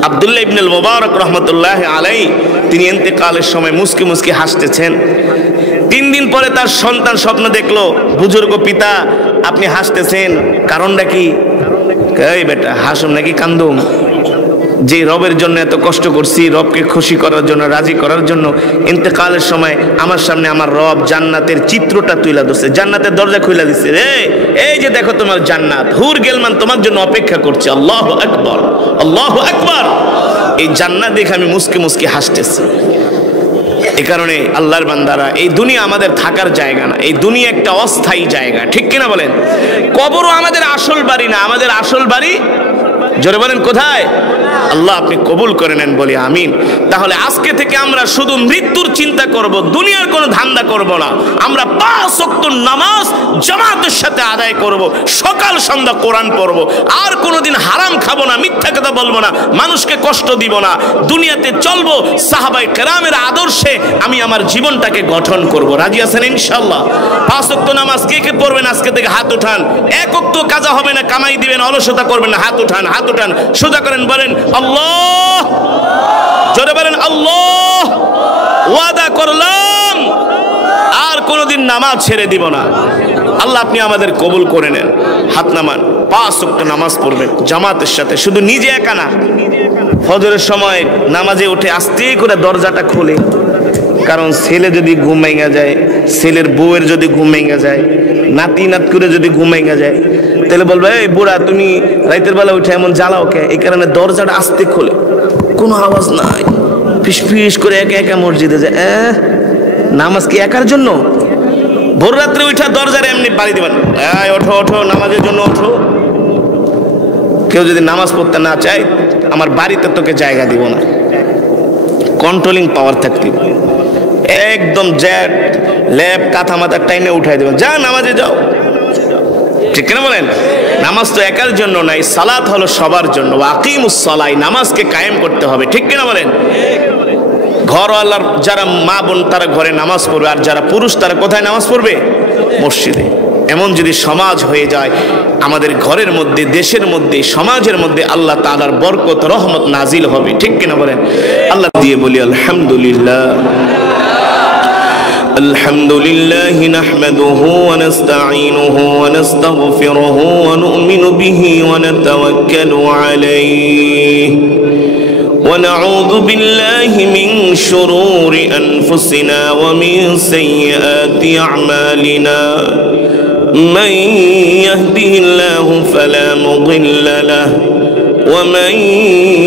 আব্দুল্লাহ ইবনে মুবারক রাহমাতুল্লাহি আলাইহি তিনি ইন্তেকালের সময় মুস্কি মুস্কি হাসতেছেন। 3 দিন পরে তার সন্তান স্বপ্ন দেখলো, বুজুর্গ পিতা আপনি হাসতেছেন, কারণটা কি? এই বেটা হাসুম নাকি কান্দুম? যে রবের জন্য এত কষ্ট করছি, রবকে খুশি করার জন্য, রাজি করার জন্য, ইন্তেকালের সময় আমার সামনে আমার রব জান্নাতের চিত্রটা তুইলা দিচ্ছে, জান্নাতের দরজা খুইলা দিচ্ছে। এই যে দেখো তোমার জান্নাত, হুর গেলমান তোমার জন্য অপেক্ষা করছে। আল্লাহু আকবার, আল্লাহু আকবার। এই জান্নাত দেখে আমি মুস্কি মুস্কি হাসতেছি। এই কারণে আল্লাহর বান্দারা, এই দুনিয়া আমাদের থাকার জায়গা না, এই দুনিয়া একটা অস্থায়ী জায়গা, ঠিক কিনা বলেন? কবরও আমাদের আসল বাড়ি না, আমাদের আসল বাড়ি জোরে বলেন কোথায়? আল্লাহ আপনি কবুল করে নেন, বলি আমিন। তাহলে আজকে থেকে আমরা শুধু মৃত্যুর চিন্তা করব, দুনিয়ার কোনো ধান্দা করব না। আমরা 5 ওয়াক্ত নামাজ জামাতের সাথে আদায় করব, সকাল সন্ধ্যা কোরআন পড়ব, আর কোনোদিন হারাম খাবো না, মিথ্যা কথা বলবো না, মানুষকে কষ্ট দিব না, দুনিয়াতে চলবো সাহাবায়ে কেরামের আদর্শে। আমি আমার জীবনটাকে গঠন করব। রাজি আছেন ইনশাআল্লাহ? 5 ওয়াক্ত নামাজ কে কে পড়বেন আজকে থেকে? হাত উঠান। 1 ওয়াক্ত কাজা হবে না, কামাই দিবেন, অলসতা করবেন না, হাত উঠান, হাত উঠান, সোজা করেন, বলেন আল্লাহ, জোরে বলেন আল্লাহ। ওয়াদা করলাম আর কোনোদিন নামাজ ছেড়ে দিব না। আল্লাহ আপনি আমাদের কবুল করে নেন। হাত নামান। 5 ওয়াক্ত নামাজ পড়বেন জামাতের সাথে, শুধু নিজে একা না। ফজরের সময় নামাজে উঠে আস্তে করে দরজাটা খোলে, কারণ ছেলে যদি ঘুম ভেঙে যায়, ছেলের বউয়ের যদি ঘুম ভেঙে যায়, নাতি নাত করে যদি ঘুম ভেঙে যায়, তাহলে বলবে এই বুড়া তুমি রাতের বেলা উঠে এমন জ্বালাও কে? এই কারণে দরজাটা আস্তে খোলে, কোনো আওয়াজ নাই, ফিস ফিস করে একা একা মসজিদে যায়। নামাজ কি একার জন্য? ভোর রাত্রে উঠা দরজারে এমনি বাড়ি দিবেন, ওঠো ওঠো নামাজের জন্য ওঠো। কেউ যদি নামাজ পড়তে না চায়, আমার বাড়িতে তোকে জায়গা দিব না। কন্ট্রোলিং পাওয়ার থাকতে একদম জ্যাট ল্যাব কাঁথা মাথা টাইনে উঠাই দেবেন, যা নামাজে যাও। ঠিক কিনা বলেন? নামাজ তো একার জন্য নাই, সালাত হলো সবার জন্য। আকিমুস সালাহ, নামাজকে কায়েম করতে হবে, ঠিক কিনা বলেন? ঘরওয়ালার যারা মা বোন তারা ঘরে নামাজ পড়বে, আর যারা পুরুষ তারা কোথায় নামাজ পড়বে? মসজিদে। এমন যদি সমাজ হয়ে যায় আমাদের ঘরের মধ্যে, দেশের মধ্যে, সমাজের মধ্যে আল্লাহ তাআলার বরকত রহমত নাজিল হবে। ঠিক কিনা বলেন? আল্লাহ দিয়ে বলি আলহামদুলিল্লাহ। الحمد لله نحمده ونستعينه ونستغفره ونؤمن به ونتوكل عليه ونعوذ بالله من شرور أنفسنا ومن سيئات أعمالنا من يهده الله فلا مضل له ومن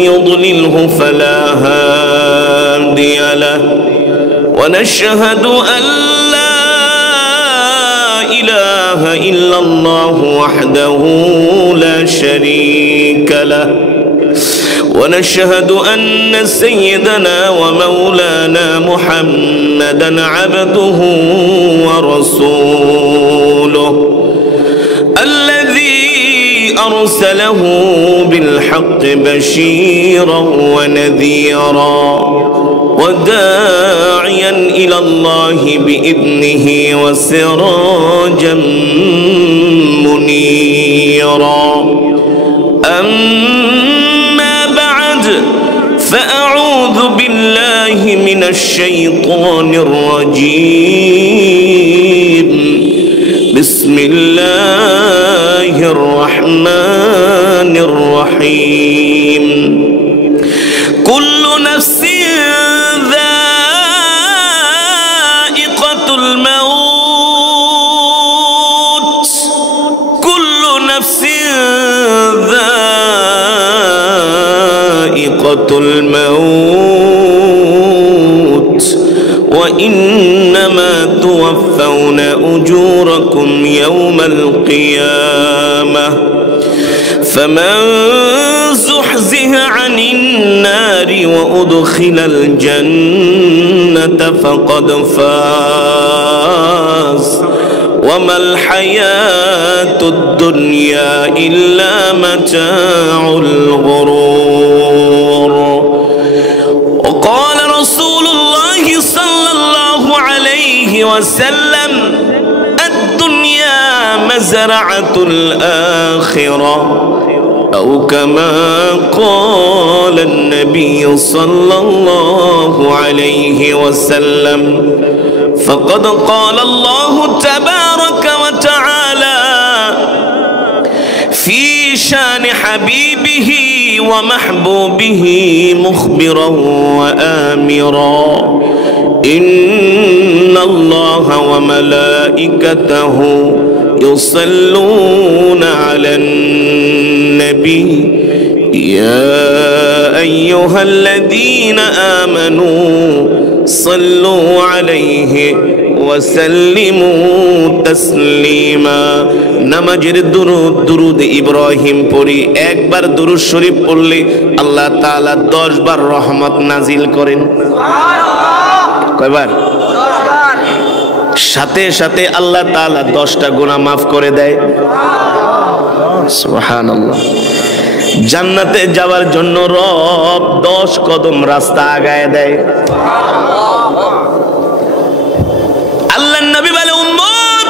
يضلله فلا هادي له ونشهد أن لا إله إلا الله وحده لا شريك له ونشهد أن سيدنا ومولانا محمدا عبده ورسوله الذي أرسله بالحق بشيرا ونذيرا وداعيا إلى الله بإذنه وسراجا منيرا أما بعد فأعوذ بالله من الشيطان الرجيم بسم الله الرحمن الرحيم كل نفس ذائقة الموت كل نفس ذائقة الموت وإنما توفون أجوركم يوم القيامة فمن زحزح عن النار وأدخل الجنة فقد فاز وما الحياة الدنيا إلا متاع الغرور وقال رسول الله صلى الله عليه وسلم الدنيا مزرعة الآخرة أو كما قال النبي صلى الله عليه وسلم فقد قال الله تبارك وتعالى في شان حبيبه ومحبوبه مخبرا وآمرا إن الله وملائكته يصلون على النبي يا أيها الذين آمنوا صلوا عليه وسلموا تسليما নামাজের দুরুদ ইব্রাহিম পড়ি, একবার দুরুদ শরীফ পড়লে আল্লাহ তাআলা 10 বার রহমত নাজিল করেন। কয়বার? সাথে সাথে আল্লাহ তাআলা 10টা গুনাহ মাফ করে দেয়। সুবহানাল্লাহ। জান্নাতে যাওয়ার জন্য রব 10 কদম রাস্তা আগায় দেয়। আল্লাহর নবী বলে, উম্মত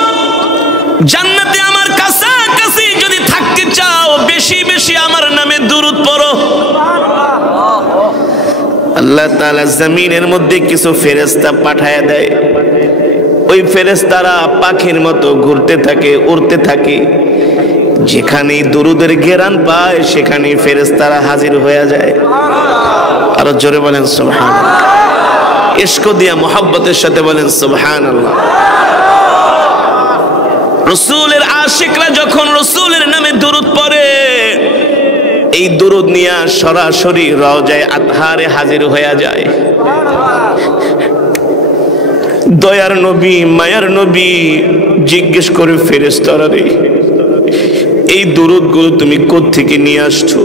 জান্নাতে আমার কাছাকাছি যদি থাকতে চাও বেশি বেশি আমার নামে দুরূদ পড়ো। আল্লাহ তাআলা জমিনের মধ্যে কিছু ফেরেশতা পাঠায় দেয়। ওই ফেরেশতারা পাখির মতো ঘুরতে থাকে, উড়তে থাকে। যেখানে দুরুদের ঘেরান পায় সেখানে ফেরেশতারা হাজির হয়ে যায়। আরো জোরে বলেন সুবহানাল্লাহ। ইশক দিয়া মোহাব্বতের সাথে বলেন সুবহানাল্লাহ। রাসূলের আশিকরা যখন রাসূলের নামে দুরুদ পড়ে, এই দুরুদ নিয়ে সরাসরি রওজায়ে আতহারে হাজির হয়ে যায়। দয়ার নবী, মায়ার নবী জিজ্ঞেস করে ফেরেশতারা রে, এই দুরুদগুলো তুমি কোত্থেকে নিয়ে আসছো?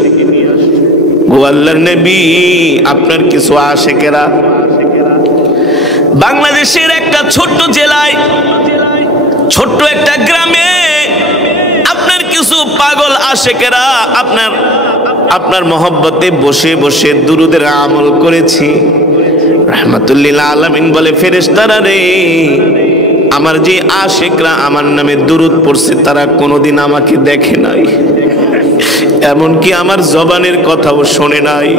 গো আল্লাহর নবী, আপনার কিছু আশিকেরা বাংলাদেশের একটা ছোট্ট জেলায়, ছোট্ট একটা গ্রামে আপনার কিছু পাগল আশিকেরা আপনার মহব্বতে বসে বসে দুরুদের আমল করেছি। রাহমাতুল লিল আলামিন বলে ফেরেশতারা রে, আমার যে আশিকরা আমার নামে দুরূদ পড়ছে তারা কোনোদিন আমাকে দেখে নাই, এমনকি আমার জবানের কথাও শোনে নাই।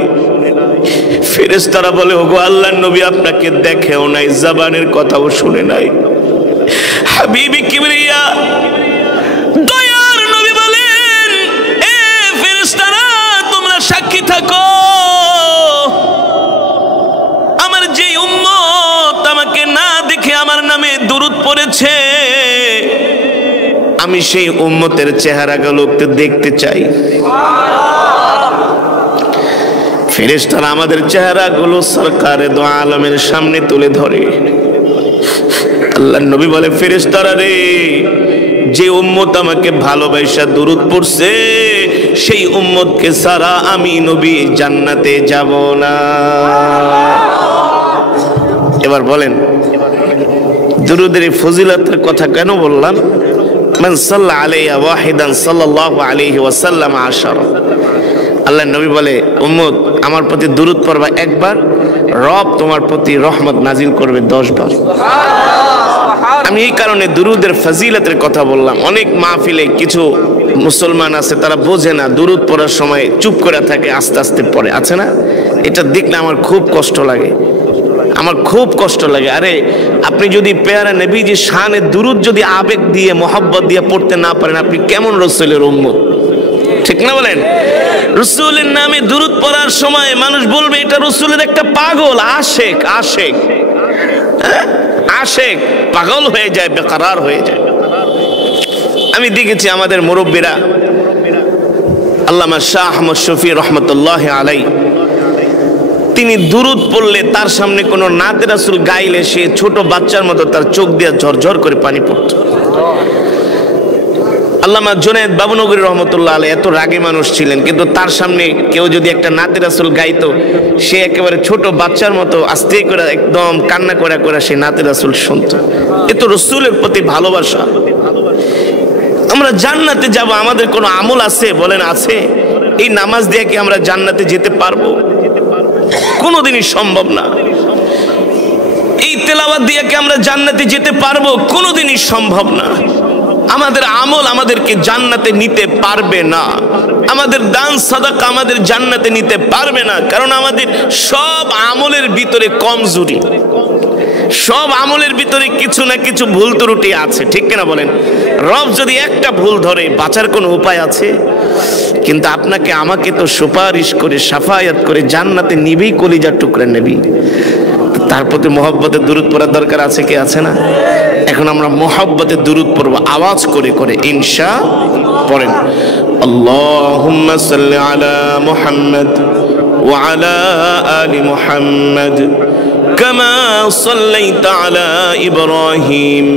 ফেরেশতারা বলে ওগো আল্লাহর নবী আপনাকে দেখেও নাই, জবানের কথাও শুনে নাই। হাবিবি কিবরিয়া দয়ার নবী বলেন এ ফেরেশতারা তোমরা সাক্ষী থাকো, আমার যে উম্মত আমাকে না দেখে আমার নামে দুরূদ পড়েছে আমি সেই উম্মতের চেহারাগুলো দেখতে চাই। ফেরেশতারা আমাদের চেহারাগুলো সরকারে দো আলমের সামনে তুলে ধরে। আল্লাহর নবী বলে ফেরেশতারা রে, যে উম্মত আমাকে ভালোবাসা দুরূদ পড়ছে সেই উম্মতকে ছাড়া আমি নবী জান্নাতে যাব না। এবার বলেন দুরূদের ফজিলতের কথা কেন বললাম? মান সাল্লা আলাইহি ওয়াহিদান সাল্লাল্লাহু আলাইহি ওয়াসাল্লাম আশারা। আল্লাহর নবী বলে উম্মত আমার প্রতি দুরূদ পড়বা একবার, রব তোমার প্রতি রহমত নাজিল করবে 10 বার। আমি এই কারণে দুরূদের ফজিলতের কথা বললাম। অনেক মাহফিলে কিছু মুসলমান আছে তারা বোঝে না, দুরূদ পড়ার সময় চুপ করে থাকে, আস্তে আস্তে পড়ে, আছে না? এটা দেখলে আমার খুব কষ্ট লাগে, আমার খুব কষ্ট লাগে। আরে আপনি যদি পেয়ারা নবীজির শানে দুরূদ যদি আবেগ দিয়ে মোহাব্বত দিয়ে পড়তে না পারেন আপনি কেমন রাসূলের উম্মত? ঠিক না বলেন? রাসূলের নামে দুরূদ পড়ার সময় মানুষ বলবে এটা রাসূলের একটা পাগল, আশেক, আশেক, আশেক, পাগল হয়ে যায়, বেকরার হয়ে যায়। আমি দেখেছি আমাদের মুরব্বীরা, আল্লামা শাহ আহমদ শফি রহমতুল্লাহ আলাইহি, তিনি দুরূদ পড়লে তার সামনে কোনো নাতে রাসূল গাইলে সে ছোট বাচ্চার মতো তার চোখ দিয়ে ঝরঝর করে পানি পড়ত। আল্লামা জুনায়েদ বাবুনগরী রহমতুল্লাহ আলাইহি এত রাগী মানুষ ছিলেন, কিন্তু তার সামনে কেউ যদি একটা নাতে রাসূল গাইতো সে একেবারে ছোট বাচ্চার মতো আস্তে করে একদম কান্না করে করে সে নাতে রাসূল শুনতো। এ তো রাসূলের প্রতি ভালোবাসা। আমরা জান্নাতে যাব, আমাদের কোনো আমল আছে? বলেন আছে? এই নামাজ দিয়ে কি আমরা জান্নাতে যেতে পারবো? কোনোদিনই সম্ভব না। এই তেলাওয়াত দিয়ে কি আমরা জান্নাতে যেতে পারবো? কোনোদিনই সম্ভব না। আমাদের আমল আমাদেরকে জান্নাতে নিতে পারবে না, আমাদের দান সাদাকা আমাদের জান্নাতে নিতে পারবে না, কারণ আমাদের সব আমলের ভিতরে কমজোরি, সব আমলের ভিতরে কিছু না কিছু ভুল ত্রুটি আছে, ঠিক কিনা বলেন? রব যদি একটা ভুল ধরে বাঁচার কোনো উপায় আছে? কিন্তু আপনাকে আমাকে তো সুপারিশ করে শাফায়াত করে জান্নাতে নিবেই, কলিজার টুকরা নেবি। তার প্রতি মহব্বতে দুরূদ পড়ার দরকার আছে কি আছে না? এখন আমরা মহব্বতে দুরূদ পড়ব আওয়াজ করে করে, ইনশাআল্লাহ। পড়েন আল্লাহুম্মা সাল্লি আলা মুহাম্মদ ওয়া আলা আলি মুহাম্মদ কামা সাল্লাইতা আলা ইব্রাহিম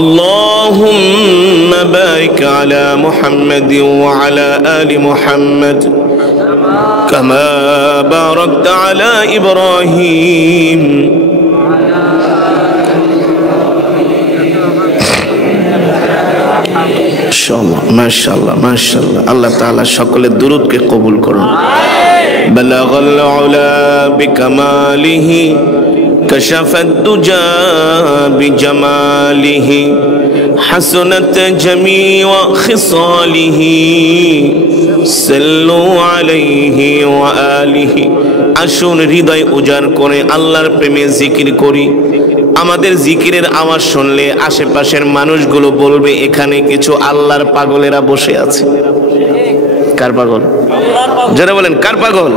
اللهم بارك على محمد وعلى آل محمد كما باركت على إبراهيم ما شاء الله الله تعالى شكل الدرود के कबूल करो। بلغ العلا بكماله كشف الدجى بجماله حسنت جميع خصاله صلوا عليه وآله। আসুন হৃদয় উজাড় করে আল্লাহর প্রেমে জিকির করি। আমাদের জিকিরের আওয়াজ শুনলে আশেপাশের মানুষগুলো বলবে এখানে কিছু আল্লাহর পাগলেরা বসে আছে। কার পাগল? যারা বলেন কার পাগল?